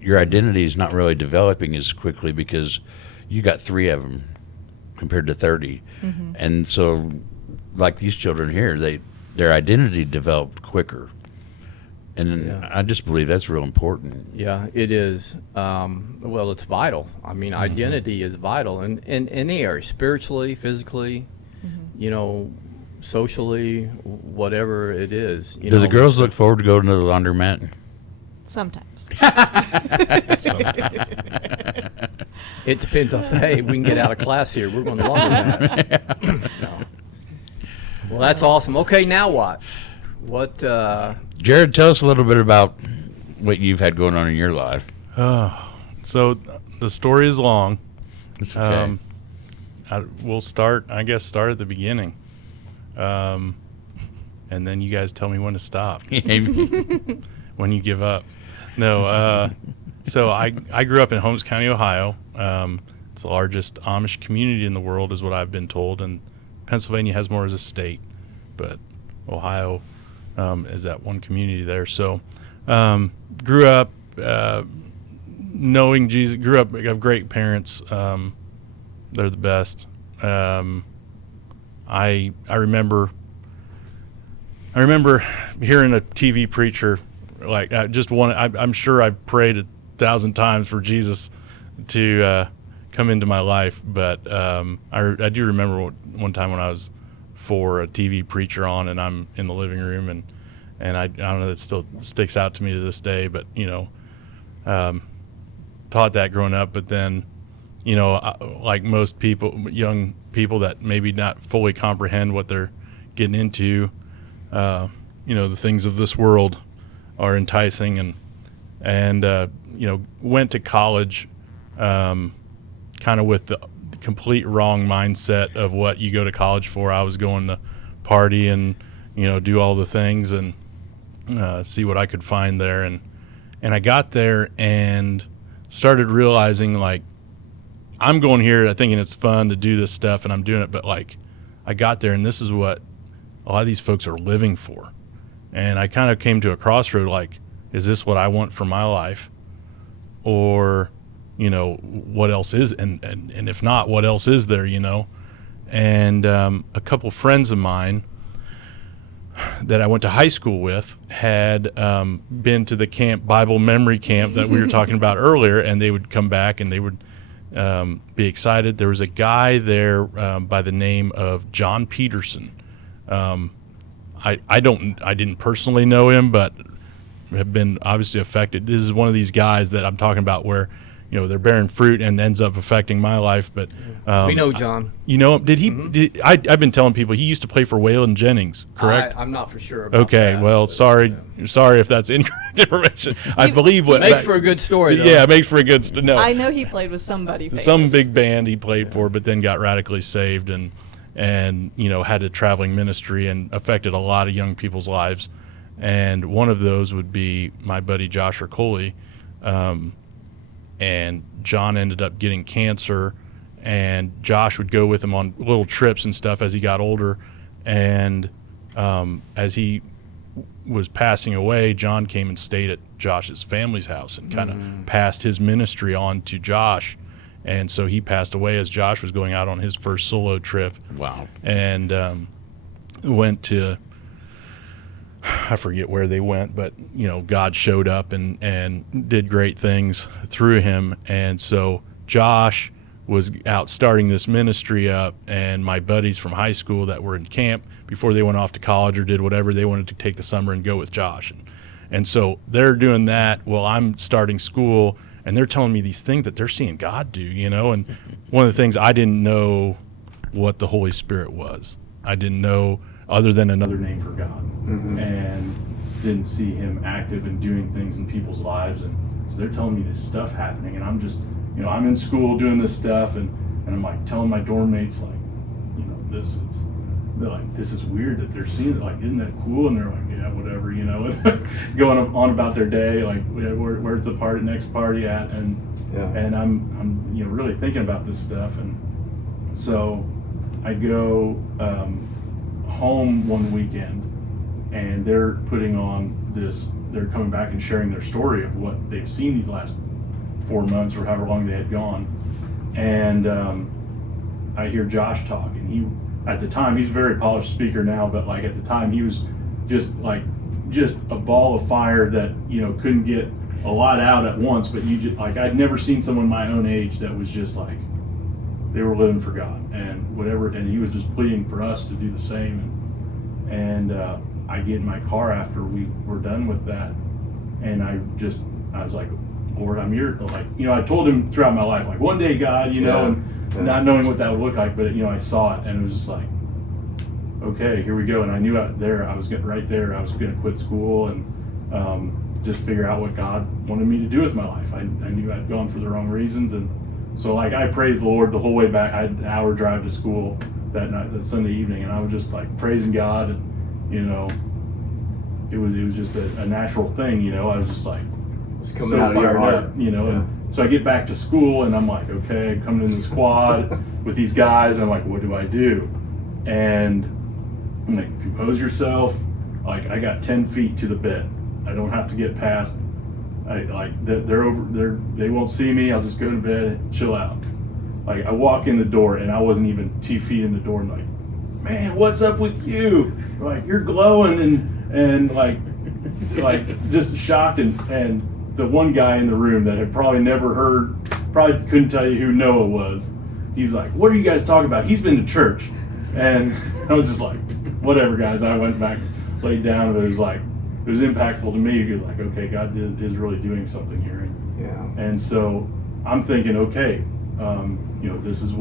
your identity is not really developing as quickly because you got 3 of them compared to 30. And so, like these children here, their identity developed quicker. And Yeah. I just believe that's real important. yeah, it is. Well, it's vital. I mean, identity is vital in any area, spiritually, physically, socially, whatever it is. Do the girls look forward to going to the laundromat? Sometimes. It depends on, hey, we can get out of class here. We're going to laundromat. No. Well, that's awesome. Okay, now what? What? Jared, tell us a little bit about what you've had going on in your life. So the story is long. It's okay. We'll start at the beginning. And then you guys tell me when to stop, when you give up. No, so I grew up in Holmes County, Ohio. It's the largest Amish community in the world, is what I've been told, and Pennsylvania has more as a state, but Ohio is that one community there. So grew up knowing Jesus. I have great parents. They're the best. I remember hearing a TV preacher, like I'm sure I've prayed 1,000 times for Jesus to come into my life, but I do remember one time when I was 4, a TV preacher on, and I'm in the living room, and I don't know, that still sticks out to me to this day, but taught that growing up, but then like most people, young people that maybe not fully comprehend what they're getting into, the things of this world are enticing, and went to college kind of with the complete wrong mindset of what you go to college for. I was going to party and do all the things and see what I could find there, and I got there and started realizing, like, I'm going here thinking it's fun to do this stuff, and I'm doing it, but like I got there and this is what a lot of these folks are living for. And I kind of came to a crossroad, like, is this what I want for my life? Or, what else is, and if not, what else is there, And a couple friends of mine that I went to high school with had been to the camp, Bible memory camp that we were talking about earlier, and they would come back and they would be excited. There was a guy there by the name of John Peterson. I didn't personally know him, but have been obviously affected. This is one of these guys that I'm talking about where they're bearing fruit and ends up affecting my life. But we know John. You know him? Did he? I've been telling people he used to play for Waylon Jennings, correct? I'm not for sure about Okay, that, well, but, sorry if that's incorrect information. I believe what makes for a good story, though. Yeah, it makes for a good no. I know he played with somebody famous. Some big band he played for, but then got radically saved, and and, had a traveling ministry and affected a lot of young people's lives. And one of those would be my buddy Josh Ercole. And John ended up getting cancer, and Josh would go with him on little trips and stuff as he got older. And as he was passing away, John came and stayed at Josh's family's house and kind of passed his ministry on to Josh. And so he passed away as Josh was going out on his first solo trip. Wow. And went to, I forget where they went, but God showed up and did great things through him. And so Josh was out starting this ministry up, and my buddies from high school that were in camp before they went off to college or did whatever, they wanted to take the summer and go with Josh. And so they're doing that while I'm starting school, and they're telling me these things that they're seeing God do, and one of the things, I didn't know what the Holy Spirit was. I didn't know other than another name for God, and didn't see him active and doing things in people's lives. And so they're telling me this stuff happening, and I'm just, I'm in school doing this stuff, and I'm like telling my dorm mates, like, they're like, this is weird that they're seeing it, like, isn't that cool? And they're like, yeah, whatever, going on about their day, like, where's the next party at? And I'm really thinking about this stuff. And so I go home one weekend, and they're putting on this, they're coming back and sharing their story of what they've seen these last 4 months or however long they had gone. And I hear Josh talk, and at the time, he's a very polished speaker now, but like at the time, he was just a ball of fire that, couldn't get a lot out at once, but I'd never seen someone my own age that was just like, they were living for God and whatever, and he was just pleading for us to do the same. And I get in my car after we were done with that, and I was like, Lord, I'm here. Like, I told him throughout my life, like, one day, God, and not knowing what that would look like, but I saw it, and it was just like, okay, here we go. And I knew I was getting right there. I was going to quit school and just figure out what God wanted me to do with my life. I knew I'd gone for the wrong reasons, and so like I praised the Lord the whole way back. I had an hour drive to school that night, that Sunday evening, and I was just like praising God, and it was just a natural thing. I was just like, it's coming out of your heart, And so I get back to school, and I'm like, okay, I'm coming in the squad with these guys, and I'm like, what do I do? And I'm like, compose yourself. Like, I got 10 feet to the bed. I don't have to get past. They're over there. They won't see me. I'll just go to bed and chill out. Like, I walk in the door, and I wasn't even 2 feet in the door, and like, man, what's up with you? Like, you're glowing, and like just shocked, and the one guy in the room that had probably never heard, probably couldn't tell you who Noah was. He's like, what are you guys talking about? He's been to church. And I was just like, whatever, guys. I went back, laid down, but it was impactful to me because, like, okay, God is really doing something here. And so I'm thinking, okay, this is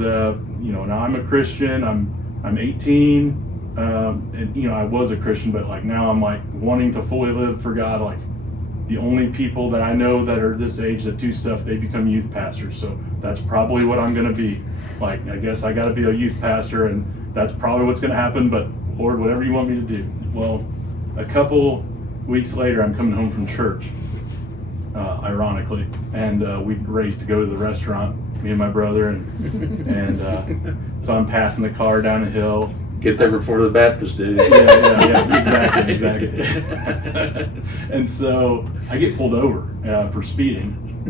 now I'm a Christian. I'm 18, and I was a Christian, but like now I'm like wanting to fully live for God. Like, the only people that I know that are this age that do stuff, they become youth pastors. So that's probably what I'm going to be. Like, I guess I got to be a youth pastor, and that's probably what's going to happen. But Lord, whatever you want me to do. Well, a couple weeks later, I'm coming home from church, ironically, and we raced to go to the restaurant, me and my brother, and so I'm passing the car down a hill. Get there before the Baptist did. Yeah, exactly. And so I get pulled over for speeding,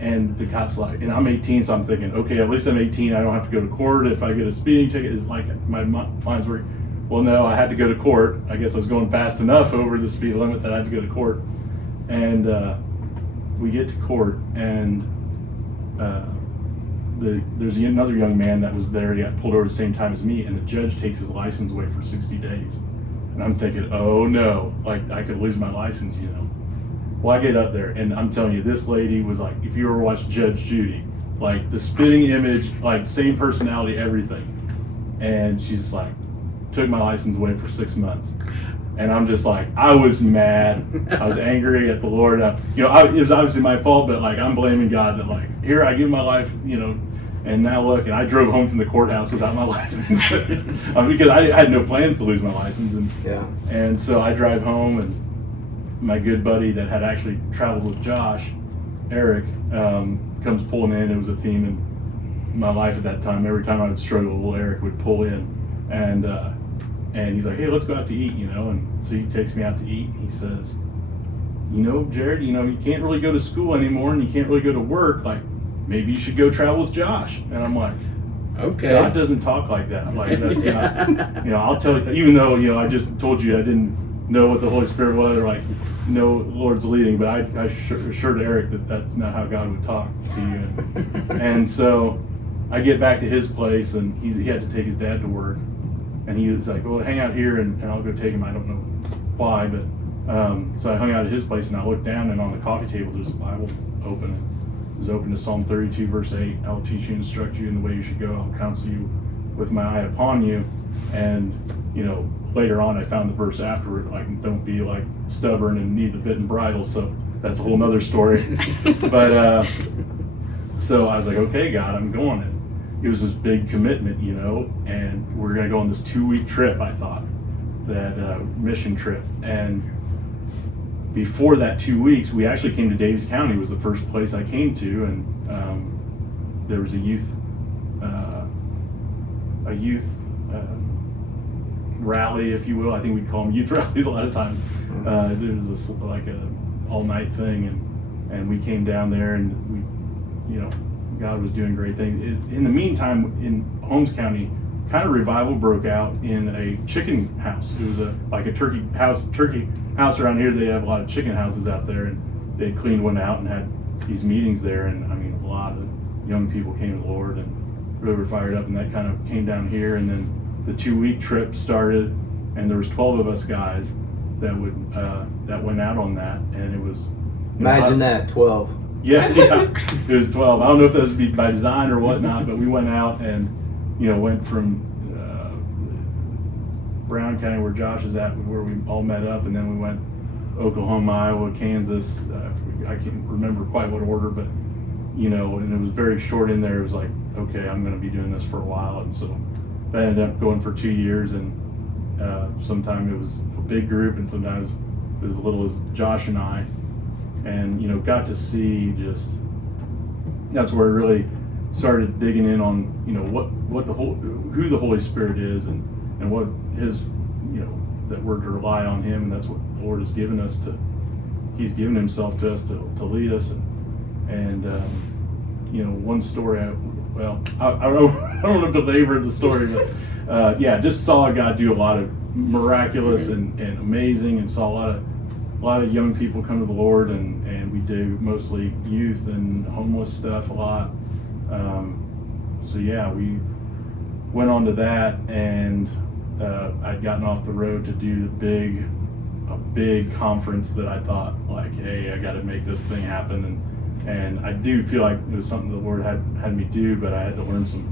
and the cop's like, and I'm 18, so I'm thinking, okay, at least I'm 18. I don't have to go to court if I get a speeding ticket. It's like my mind's working. Well, no, I had to go to court. I guess I was going fast enough over the speed limit that I had to go to court. And we get to court, and there's another young man that was there. He got pulled over at the same time as me, and the judge takes his license away for 60 days. And I'm thinking, oh no, like I could lose my license, Well, I get up there, and I'm telling you, this lady was like, if you ever watched Judge Judy, like the spitting image, like same personality, everything. And she's like, took my license away for 6 months. And I'm just like, I was mad. I was angry at the Lord. It was obviously my fault, but like I'm blaming God that like, here I give my life, And now look, and I drove home from the courthouse without my license because I had no plans to lose my license. And so I drive home, and my good buddy that had actually traveled with Josh, Eric, comes pulling in. It was a theme in my life at that time. Every time I would struggle, little Eric would pull in, and he's like, "Hey, let's go out to eat," And so he takes me out to eat, and he says, "Jared, you can't really go to school anymore, and you can't really go to work. Like, maybe you should go travel with Josh." And I'm like, Okay. God doesn't talk like that. Like, that's not, I'll tell you, even though, I just told you I didn't know what the Holy Spirit was, or the Lord's leading, but I assured Eric that that's not how God would talk to you. And so I get back to his place, and he had to take his dad to work. And he was like, "Well, hang out here, and I'll go take him." I don't know why, but so I hung out at his place, and I looked down, and on the coffee table there's a Bible open. It was open to Psalm 32, verse 8. "I will teach you and instruct you in the way you should go. I'll counsel you with my eye upon you." And, later on I found the verse afterward, like, "Don't be like stubborn and need the bit and bridle." So that's a whole nother story. But so I was like, "Okay, God, I'm going." And it was this big commitment, and we're going to go on this 2-week trip, I thought, that mission trip. And before that 2 weeks, we actually came to Davis County. It was the first place I came to, and there was a youth rally, if you will. I think we'd call them youth rallies a lot of times. There was like a all-night thing, and we came down there, and we, God was doing great things. In the meantime, in Holmes County, kind of revival broke out in a chicken house. It was a turkey house around here. They have a lot of chicken houses out there, and they cleaned one out and had these meetings there. And I mean, a lot of young people came to the Lord and really were fired up. And that kind of came down here. And then the 2-week trip started, and there was 12 of us guys that went out on that, and it was. Imagine that, 12. Yeah, it was 12. I don't know if that was by design or whatnot, but we went out and, went from Brown County, where Josh is at, where we all met up, and then we went Oklahoma, Iowa, Kansas. I can't remember quite what order, but, and it was very short in there. It was like, okay, I'm going to be doing this for a while. And so I ended up going for 2 years, and sometimes it was a big group, and sometimes it was as little as Josh and I. And got to see that's where I really started digging in on who the Holy Spirit is, and what his that we're to rely on him, and that's what the Lord has given us He's given himself to us to lead us, and one story. I don't want to belabor the story, but just saw God do a lot of miraculous and amazing, and saw a lot of young people come to the Lord, and we do mostly youth and homeless stuff a lot. We went on to that, and I'd gotten off the road to do a big conference that I thought, like, hey, I got to make this thing happen, and I do feel like it was something the Lord had me do, but I had to learn some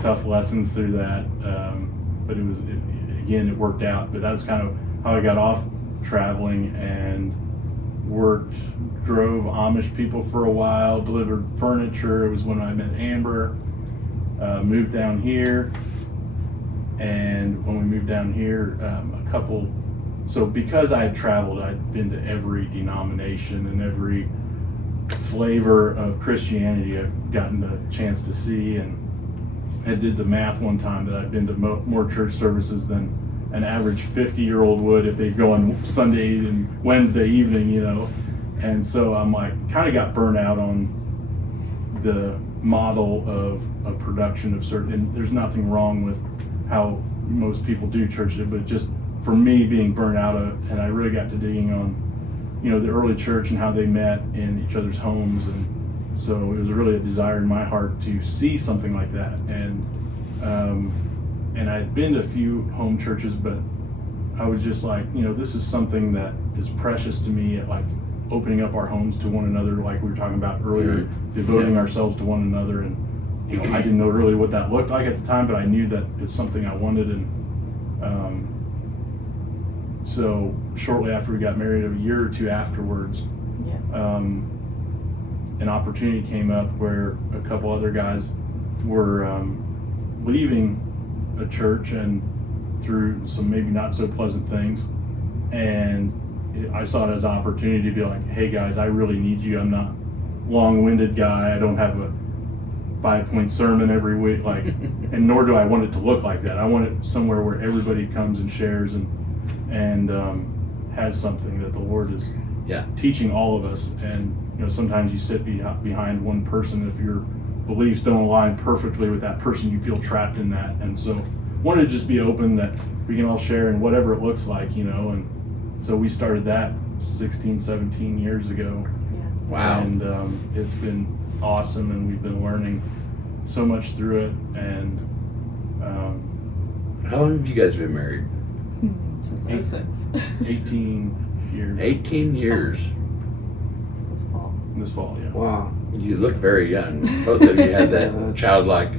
tough lessons through that. But it worked out. But that's kind of how I got off traveling, and drove Amish people for a while, delivered furniture. It was when I met Amber, moved down here, and when we moved down here, so because I had traveled, I'd been to every denomination and every flavor of Christianity I've gotten the chance to see, and I did the math one time that I'd been to more church services than an average 50-year-old would if they go on Sunday and Wednesday evening, And so I'm like, kind of got burnt out on the model of a production of certain, and there's nothing wrong with how most people do church, but just for me being burnt out and I really got to digging on, the early church and how they met in each other's homes. And so it was really a desire in my heart to see something like that. And I'd been to a few home churches, but I was just like, this is something that is precious to me, like opening up our homes to one another, like we were talking about earlier, devoting ourselves to one another. And, I didn't know really what that looked like at the time, but I knew that it's something I wanted. And so shortly after we got married, a year or two afterwards, an opportunity came up where a couple other guys were leaving a church and through some maybe not so pleasant things, and I saw it as an opportunity to be like, hey guys, I really need you. I'm not long-winded guy. I don't have a 5-point sermon every week, like, and nor do I want it to look like that. I want it somewhere where everybody comes and shares and has something that the Lord is teaching all of us. And sometimes you sit behind one person. If your beliefs don't align perfectly with that person, you feel trapped in that. And so wanted to just be open that we can all share in whatever it looks like, and so we started that 16, 17 years ago. Wow. And it's been awesome, and we've been learning so much through it. And How long have you guys been married? Since 06. 18 years. 18 years. This fall. This fall, yeah. Wow. You look very young. Both of you have that childlike.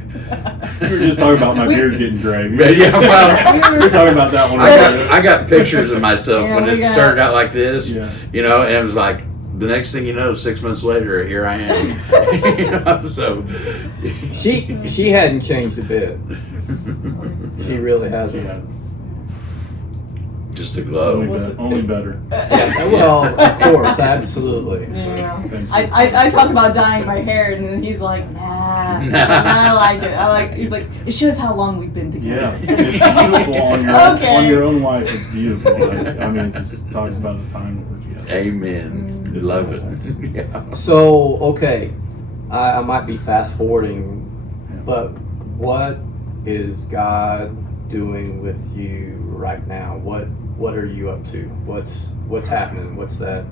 We were just talking about my beard getting gray. Yeah, well, We're talking about that one. I got pictures of myself when we it got- started out like this, Yeah. and it was like the next thing you know, 6 months later, here I am. So She hadn't changed a bit. She really hasn't. Yeah, just a glow. only better. Yeah, well, of course, absolutely. Yeah. Thanks for I talk about dyeing my hair, and then he's like, nah. I like it. He's like, it shows how long we've been Yeah, together. it's beautiful on Okay. your own life. It's beautiful. I mean, it just talks about the time that we're together. Amen. It's Love awesome. it. Yeah. So, okay, I might be fast forwarding, but what is God doing with you right now? What are you up to? What's happening? What's that?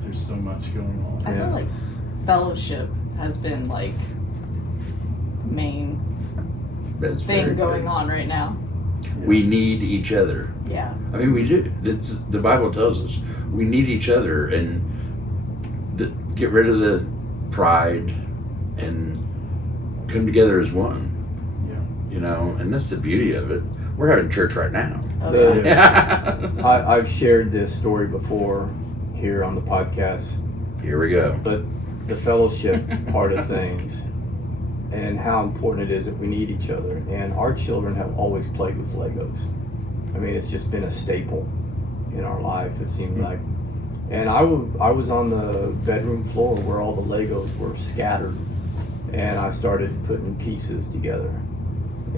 There's so much going on. I feel like fellowship has been like main That's very thing going good. on right now. We need each other. Yeah. I mean, we do. The Bible tells us we need each other, and get rid of the pride and come together as one. Yeah. And that's the beauty of it. We're having church right now. Okay. Yeah. I've shared this story before here on the podcast, Here we go. but the fellowship part of things and how important it is that we need each other. And our children have always played with Legos. I mean, it's just been a staple in our life, it seems like. And I was on the bedroom floor where all the Legos were scattered, and I started putting pieces together.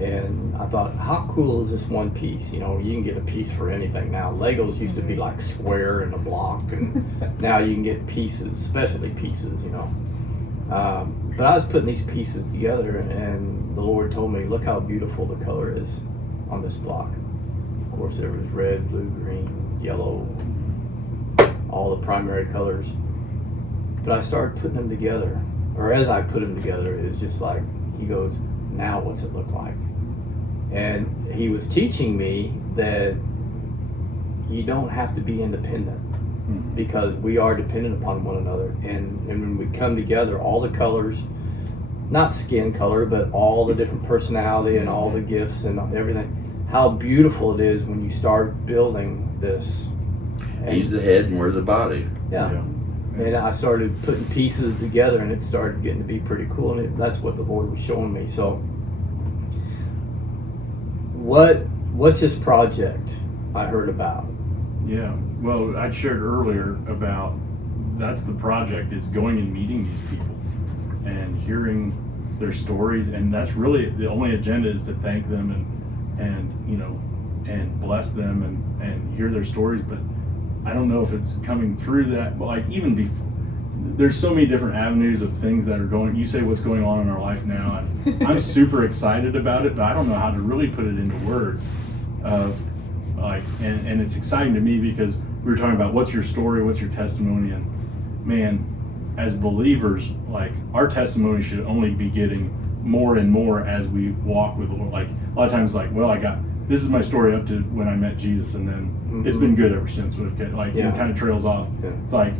And I thought, how cool is this one piece? You can get a piece for anything now. Legos used to be like square and a block, and now you can get pieces, specialty pieces, But I was putting these pieces together, and the Lord told me, look how beautiful the color is on this block. Of course, there was red, blue, green, yellow, all the primary colors. But I started putting them together, or as I put them together, it was just like, he goes, now what's it look like? And he was teaching me that you don't have to be independent, because we are dependent upon one another. And when we come together, all the colors, not skin color, but all the different personality and all the gifts and everything, how beautiful it is when you start building this. And He's the head and we're the body. yeah. And I started putting pieces together, and it started getting to be pretty cool. And that's what the Lord was showing me. So, what's this project I heard about? Yeah. Well, I shared earlier about that's the project, is going and meeting these people and hearing their stories, and that's really the only agenda, is to thank them and bless them and hear their stories. But I don't know if it's coming through that, but like even before, there's so many different avenues of things that are going. You say what's going on in our life now, and I'm super excited about it, but I don't know how to really put it into words. Of like, and it's exciting to me because we were talking about what's your story, what's your testimony, and man, as believers, like our testimony should only be getting more and more as we walk with the Lord. Like a lot of times, like, well, this is my story up to when I met Jesus, and then it's been good ever since. Like it kind of trails off. Yeah. It's like,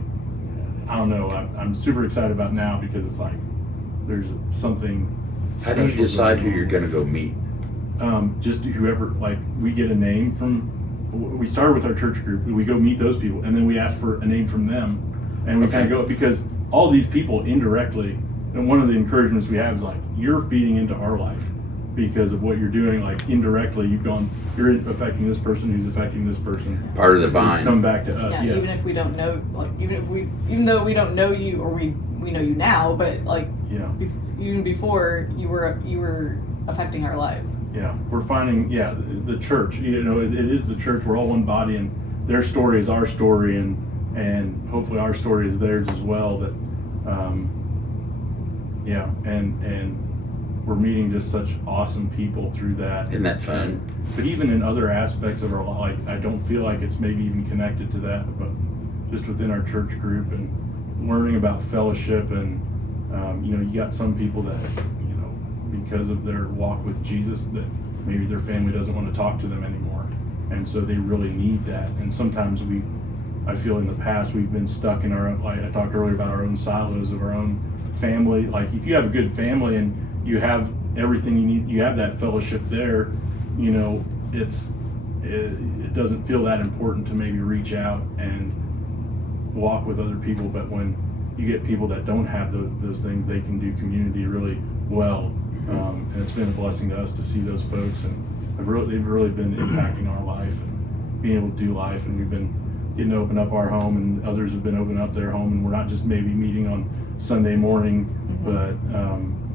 I don't know. I'm super excited about now because it's like there's something. How do you special decide going who on. you're going to go meet? Just whoever, like, we get a name from. We started with our church group. We go meet those people, and then we ask for a name from them, and we kind of go, because all these people indirectly and one of the encouragements we have is like, you're feeding into our life because of what you're doing. Like indirectly, you're affecting this person who's affecting this person. Part of the It's vine. come back to us. Yeah, even if we don't know, like even though we don't know you, or we know you now, but like Yeah. even before you were affecting our lives. Yeah, we're finding, the church, it is the church. We're all one body, and their story is our story, and hopefully our story is theirs as well. That, and we're meeting just such awesome people through that. Isn't that fun? But even in other aspects of our life, I don't feel like it's maybe even connected to that, but just within our church group and learning about fellowship, and you got some people that, because of their walk with Jesus, that maybe their family doesn't want to talk to them anymore, and so they really need that. And sometimes I feel in the past we've been stuck in our own, like I talked earlier about our own silos of our own family. Like if you have a good family and you have everything you need, you have that fellowship there, it doesn't feel that important to maybe reach out and walk with other people. But when you get people that don't have those things, they can do community really well. And it's been a blessing to us to see those folks, and they've really been impacting our life and being able to do life. And we've been getting to open up our home, and others have been opening up their home, and we're not just maybe meeting on Sunday morning, but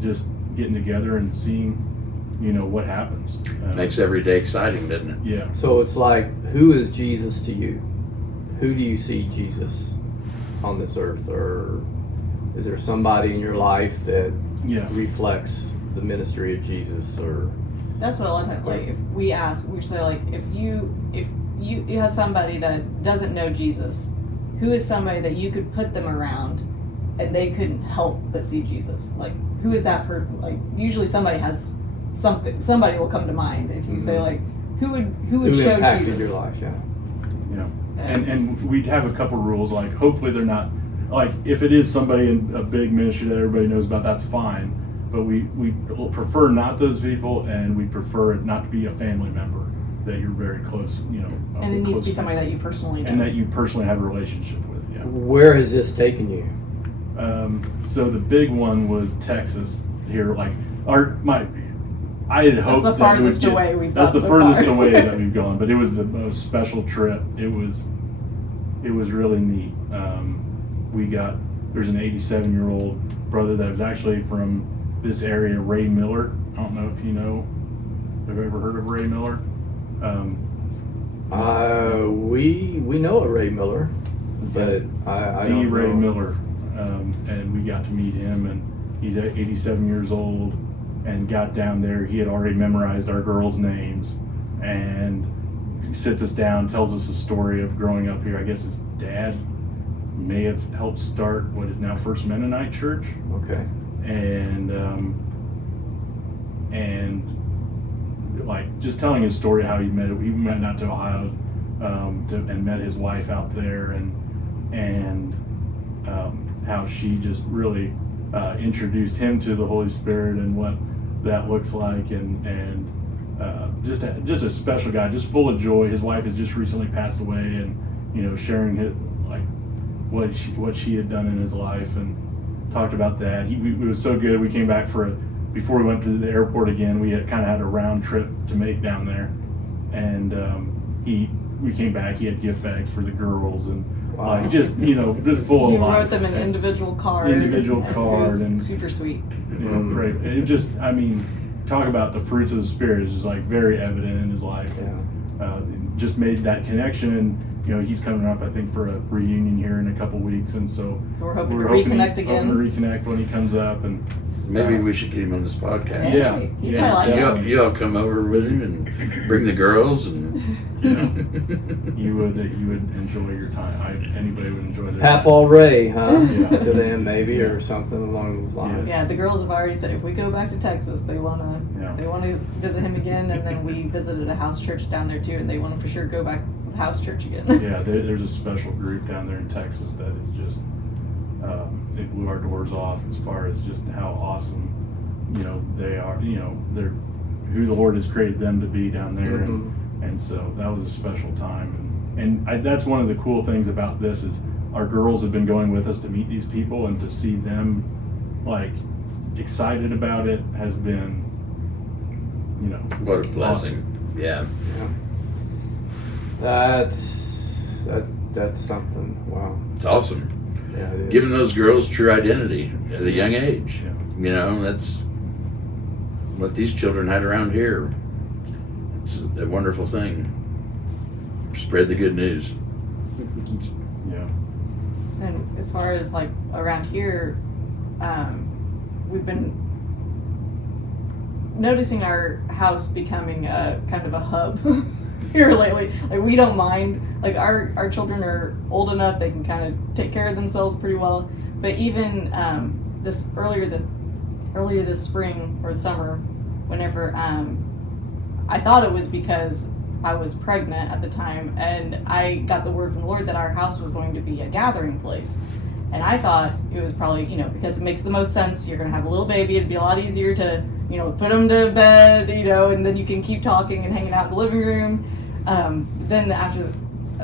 just getting together and seeing, what happens. Makes every day exciting, doesn't it? Yeah. So it's like, who is Jesus to you? Who do you see Jesus on this earth? Or is there somebody in your life that Yeah. reflects the ministry of Jesus? Or That's what a lot of times, like if we ask, we say like, if you have somebody that doesn't know Jesus, who is somebody that you could put them around and they couldn't help but see Jesus? Like, who is that person? Like, usually somebody has something, somebody will come to mind if you say like, who would show impacted Jesus? your life? Yeah. And we'd have a couple rules, like hopefully they're not, like if it is somebody in a big ministry that everybody knows about, that's fine. But we prefer not those people, and we prefer it not to be a family member that you're very close, And it needs to be somebody that you personally know. and that you personally have a relationship with. Yeah. Where has this taken you? So the big one was Texas here. Like I had hoped the that farthest it would away we've That's gone the so furthest far. away that we've gone, but it was the most special trip. It was really neat. There's an 87-year-old brother that was actually from this area, Ray Miller. I don't know if you know. Have you ever heard of Ray Miller? We know a Ray Miller, but I don't Ray know. Miller, and we got to meet him, and he's 87 years old, and got down there. He had already memorized our girls' names, and sits us down, tells us a story of growing up here. I guess his dad may have helped start what is now First Mennonite Church, Okay. and like just telling his story how he went out to Ohio and met his wife out there, and how she just really introduced him to the Holy Spirit and what that looks like, and just a special guy, just full of joy. His wife has just recently passed away, and sharing his, like what she had done in his life, and talked about that. It was so good. We came back before we went to the airport again. We had kind of had a round trip to make down there, and we came back. He had gift bags for the girls, and Wow. like just full He of life. wrote them an individual card. Individual and card, it was and super sweet. Great. It just, talk about the fruits of the Spirit is just like very evident in his life. Yeah. Just made that connection, and he's coming up, I think, for a reunion here in a couple weeks, and so So we're hoping to reconnect again. Hoping to reconnect when he comes up, and Maybe we should get him on this podcast. Yeah. He'd Yeah, probably like definitely. it. You all come over with him and bring the girls, and you would enjoy your time. Anybody would enjoy their time. Papal Ray, huh? Yeah. To them, maybe, or something along those lines. Yeah, the girls have already said if we go back to Texas, they wanna visit him again, and then we visited a house church down there too, and they want to for sure go back to the house church again. Yeah, there's a special group down there in Texas that is just, they blew our doors off as far as just how awesome, they are, they're who the Lord has created them to be down there. And so that was a special time. And that's one of the cool things about this is our girls have been going with us to meet these people and to see them like excited about it has been, you know, What a blessing. Yeah. That's something. Wow. It's awesome. Yeah, it is. Giving those girls true identity at a young age. Yeah. You know, that's what these children had around here. It's a wonderful thing. Spread the good news. Yeah. And as far as like around here, we've been noticing our house becoming a kind of a hub here lately. Like we don't mind. Like our children are old enough; they can kind of take care of themselves pretty well. But even this earlier this spring or summer, whenever I thought it was because I was pregnant at the time, and I got the word from the Lord that our house was going to be a gathering place. And I thought it was probably, you know, because it makes the most sense. You're going to have a little baby. It'd be a lot easier to, you know, put them to bed, you know, and then you can keep talking and hanging out in the living room. Then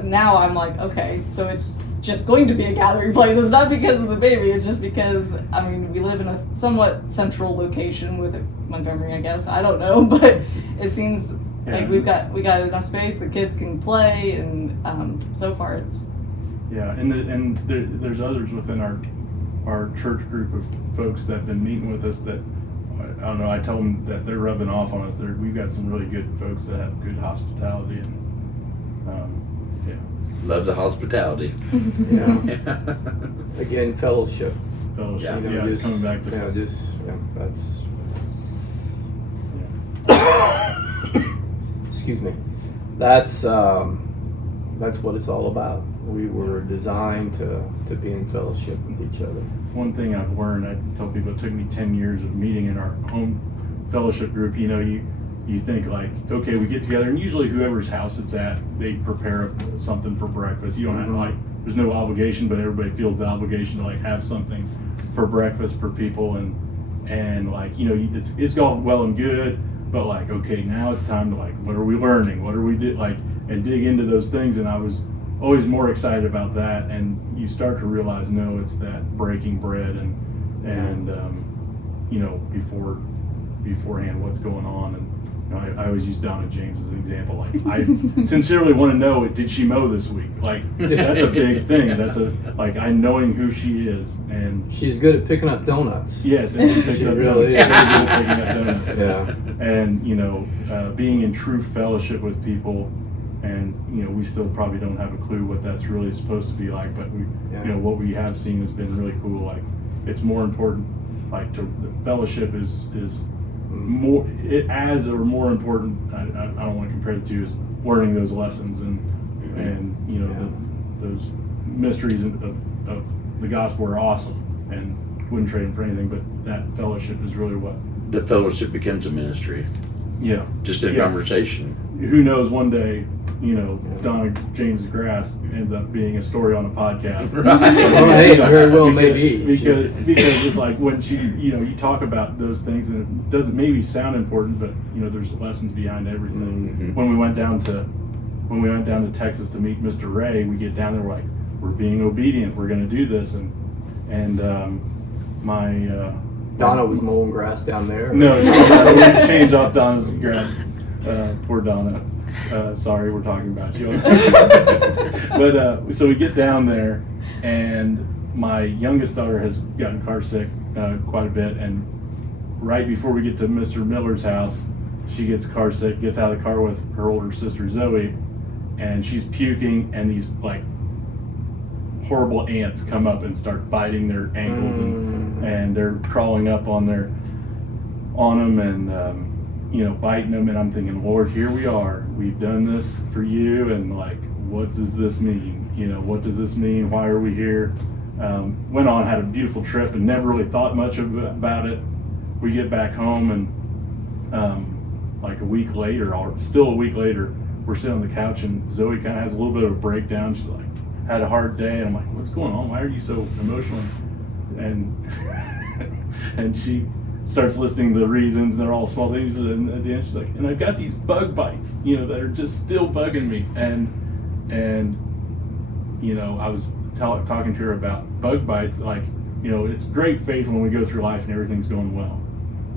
now I'm like, okay, so it's just going to be a gathering place. It's not because of the baby. It's just because, I mean, we live in a somewhat central location with Montgomery, I guess. I don't know, but it seems like we got enough space. The kids can play, and so far it's. Yeah, and there's others within our church group of folks that have been meeting with us that, I don't know, I tell them that they're rubbing off on us. We've got some really good folks that have good hospitality, and Love the hospitality. Yeah. Again, fellowship. fellowship. You know, Yeah, it's just, coming back to you know, just, yeah, that's. Excuse me. That's what it's all about. We were designed to be in fellowship with each other. One thing I've learned, I tell people, it took me 10 years of meeting in our home fellowship group. You know, you think like, okay, we get together, and usually whoever's house it's at, they prepare something for breakfast. You don't have like, there's no obligation, but everybody feels the obligation to like have something for breakfast for people, and like, you know, it's all well and good, but like, okay, now it's time to like, what are we learning? What are we like, and dig into those things. And I was always more excited about that, and you start to realize, no, it's that breaking bread and you know, beforehand what's going on. And you know, I always use Donna James as an example. Like, I sincerely want to know, did she mow this week? Like, that's a big thing. That's like, I knowing who she is, and She's good at picking up donuts. yes, and she picks She up really donuts. is. She's really picking up donuts. Yeah. And you know, being in true fellowship with people, and you know, we still probably don't have a clue what that's really supposed to be like, but we, you know, what we have seen has been really cool. Like, it's more important, like, the fellowship is more more important. I don't want to compare the two, is learning those lessons and you know, those mysteries of the gospel are awesome, and wouldn't trade them for anything. But that fellowship is really what The fellowship becomes a ministry. Yeah. Just a Yes. conversation. Who knows, one day, you know, Donna James' grass ends up being a story on a podcast. Well, hey, very well maybe. Because it's like when you know, you talk about those things and it doesn't maybe sound important, but you know, there's lessons behind everything. Mhm. When we went down to Texas to meet Mr. Ray, we get down there, we're like, we're being obedient, we're going to do this, and Donna was mowing grass down there. no, we changed off Donna's grass. Poor Donna. Sorry, we're talking about you. But so we get down there, and my youngest daughter has gotten car sick quite a bit, and right before we get to Mr. Miller's house, she gets car sick, gets out of the car with her older sister Zoe, and she's puking, and these like horrible ants come up and start biting their ankles, and they're crawling up on them, and you know, biting them. And I'm thinking, Lord, here we are. We've done this for you, and like, what does this mean? You know, what does this mean? Why are we here? Went on, had a beautiful trip, and never really thought much about it. We get back home, and like a week later, or still a week later, we're sitting on the couch, and Zoe kind of has a little bit of a breakdown. She's like, had a hard day, and I'm like, what's going on? Why are you so emotional? And and she starts listing the reasons. They're all small things, and at the end she's like, and I've got these bug bites, you know, that are just still bugging me. And you know, I was talking to her about bug bites. Like, it's great faith when we go through life and everything's going well,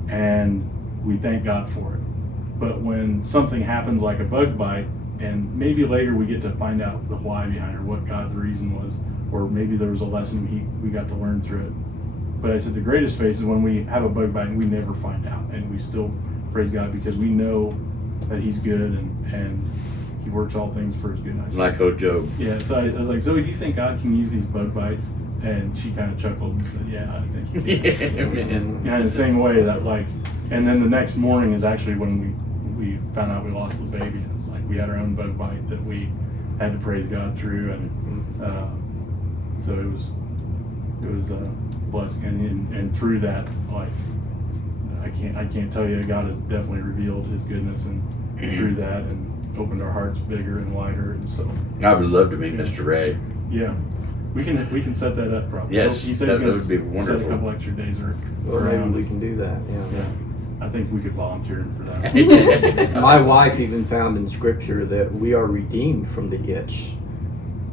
and we thank God for it. But when something happens like a bug bite, and maybe later we get to find out the why behind it, or what God's reason was, or maybe there was a lesson we got to learn through it. But I said the greatest faith is when we have a bug bite and we never find out, and we still praise God because we know that He's good and He works all things for His good. And I said, Like Old Job. yeah, so I was like, Zoe, do you think God can use these bug bites? And she kind of chuckled and said, yeah, I think He can. Yeah, In the same way that and then the next morning is actually when we found out we lost the baby. It was like we had our own bug bite that we had to praise God through, and so it was a blessing. And through that, I can't tell you, God has definitely revealed His goodness and through that, and opened our hearts bigger and wider. And so I would love to meet Mr. Ray. yeah. We can set that up probably. Yes, he said that he's would be gonna wonderful. set a couple extra days Well, maybe around. we can do that. Yeah. Yeah, I think we could volunteer him for that. My wife even found in Scripture that we are redeemed from the itch.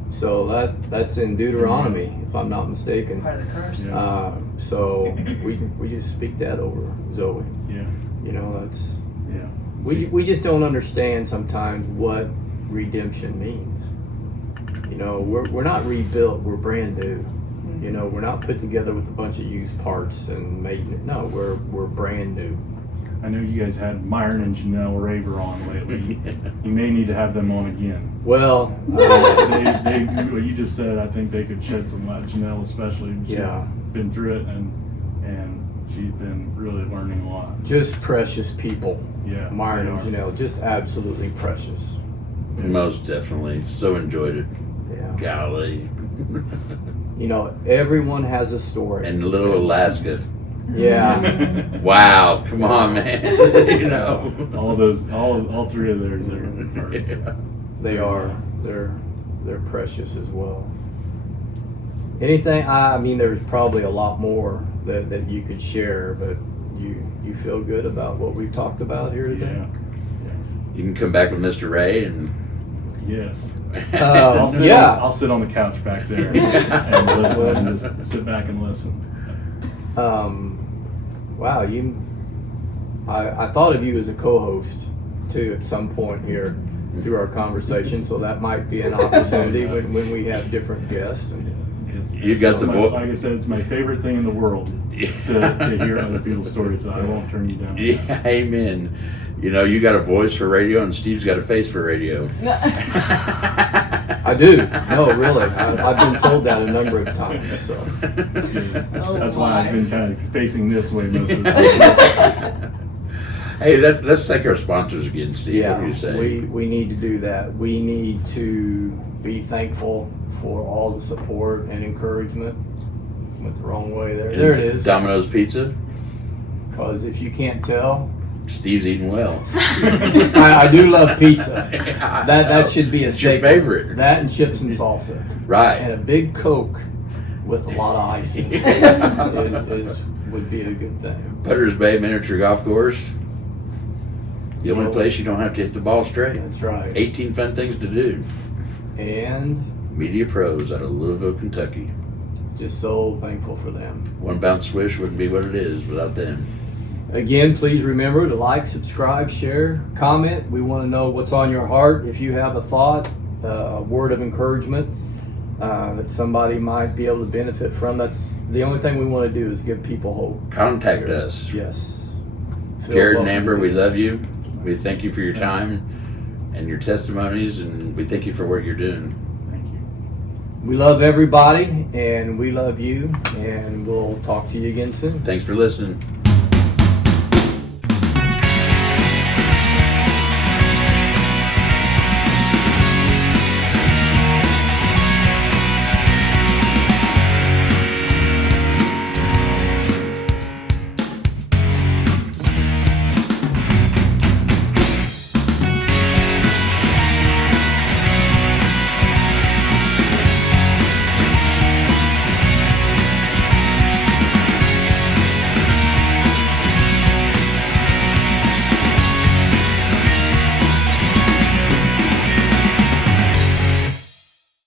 So that's in Deuteronomy, if I'm not It's mistaken. part of the curse. Yeah. So we just speak that over Zoe. Yeah, That's yeah. we just don't understand sometimes what redemption means. We're not rebuilt, we're brand new. We're not put together with a bunch of used parts and made. No, we're brand new. I know you guys had Myron and Janelle Raver on lately. You may need to have them on again. Well, They what you just said, I think they could shed some light. Janelle especially, she's Yeah. been through it, and she's been really learning a lot. just precious people. Yeah, Myron they and are. Janelle, just absolutely precious. Most definitely. So enjoyed it. Yeah. Golly. Everyone has a story. And little Alaska. Yeah. Wow. Come on, man. all three of theirs are They are. They're precious as well. Anything? There's probably a lot more that you could share, but you feel good about what we've talked about here today? yeah. You can come back with Mr. Ray and Yes. Yeah. I'll sit on the couch back there and listen, and just sit back and listen. Wow, I thought of you as a co-host too at some point here through our conversation, so that might be an opportunity when we have different guests. You got the voice. Like I said, it's my favorite thing in the world to hear other people's stories, so I won't turn you down. Yeah, amen. You got a voice for radio, and Steve's got a face for radio. I do. No, really. I've been told that a number of times. So That's why I've been kind of facing this way most of the time. Hey, let's thank our sponsors again, Steve. yeah, What do you say? we need to do that. We need to be thankful for all the support and encouragement. Went the wrong way there. There it is. Domino's Pizza. Because if you can't tell, Steve's eating well. I do love pizza. That should be a It's your staple. favorite. That and chips and salsa. Right. And a big Coke with a lot of ice in it would be a good thing. Putters Bay Miniature Golf Course. The only place you don't have to hit the ball straight. That's right. 18 fun things to do. And Media Pros out of Louisville, Kentucky. just so thankful for them. One Bounce Swish wouldn't be what it is without them. Again, please remember to like, subscribe, share, comment. We want to know what's on your heart. If you have a thought, a word of encouragement that somebody might be able to benefit from, that's the only thing we want to do is give people hope. Contact us. Yes. Feel Jared and welcome. Amber, we love you. We thank you for your time and your testimonies, and we thank you for what you're doing. Thank you. We love everybody, and we love you, and we'll talk to you again soon. Thanks for listening.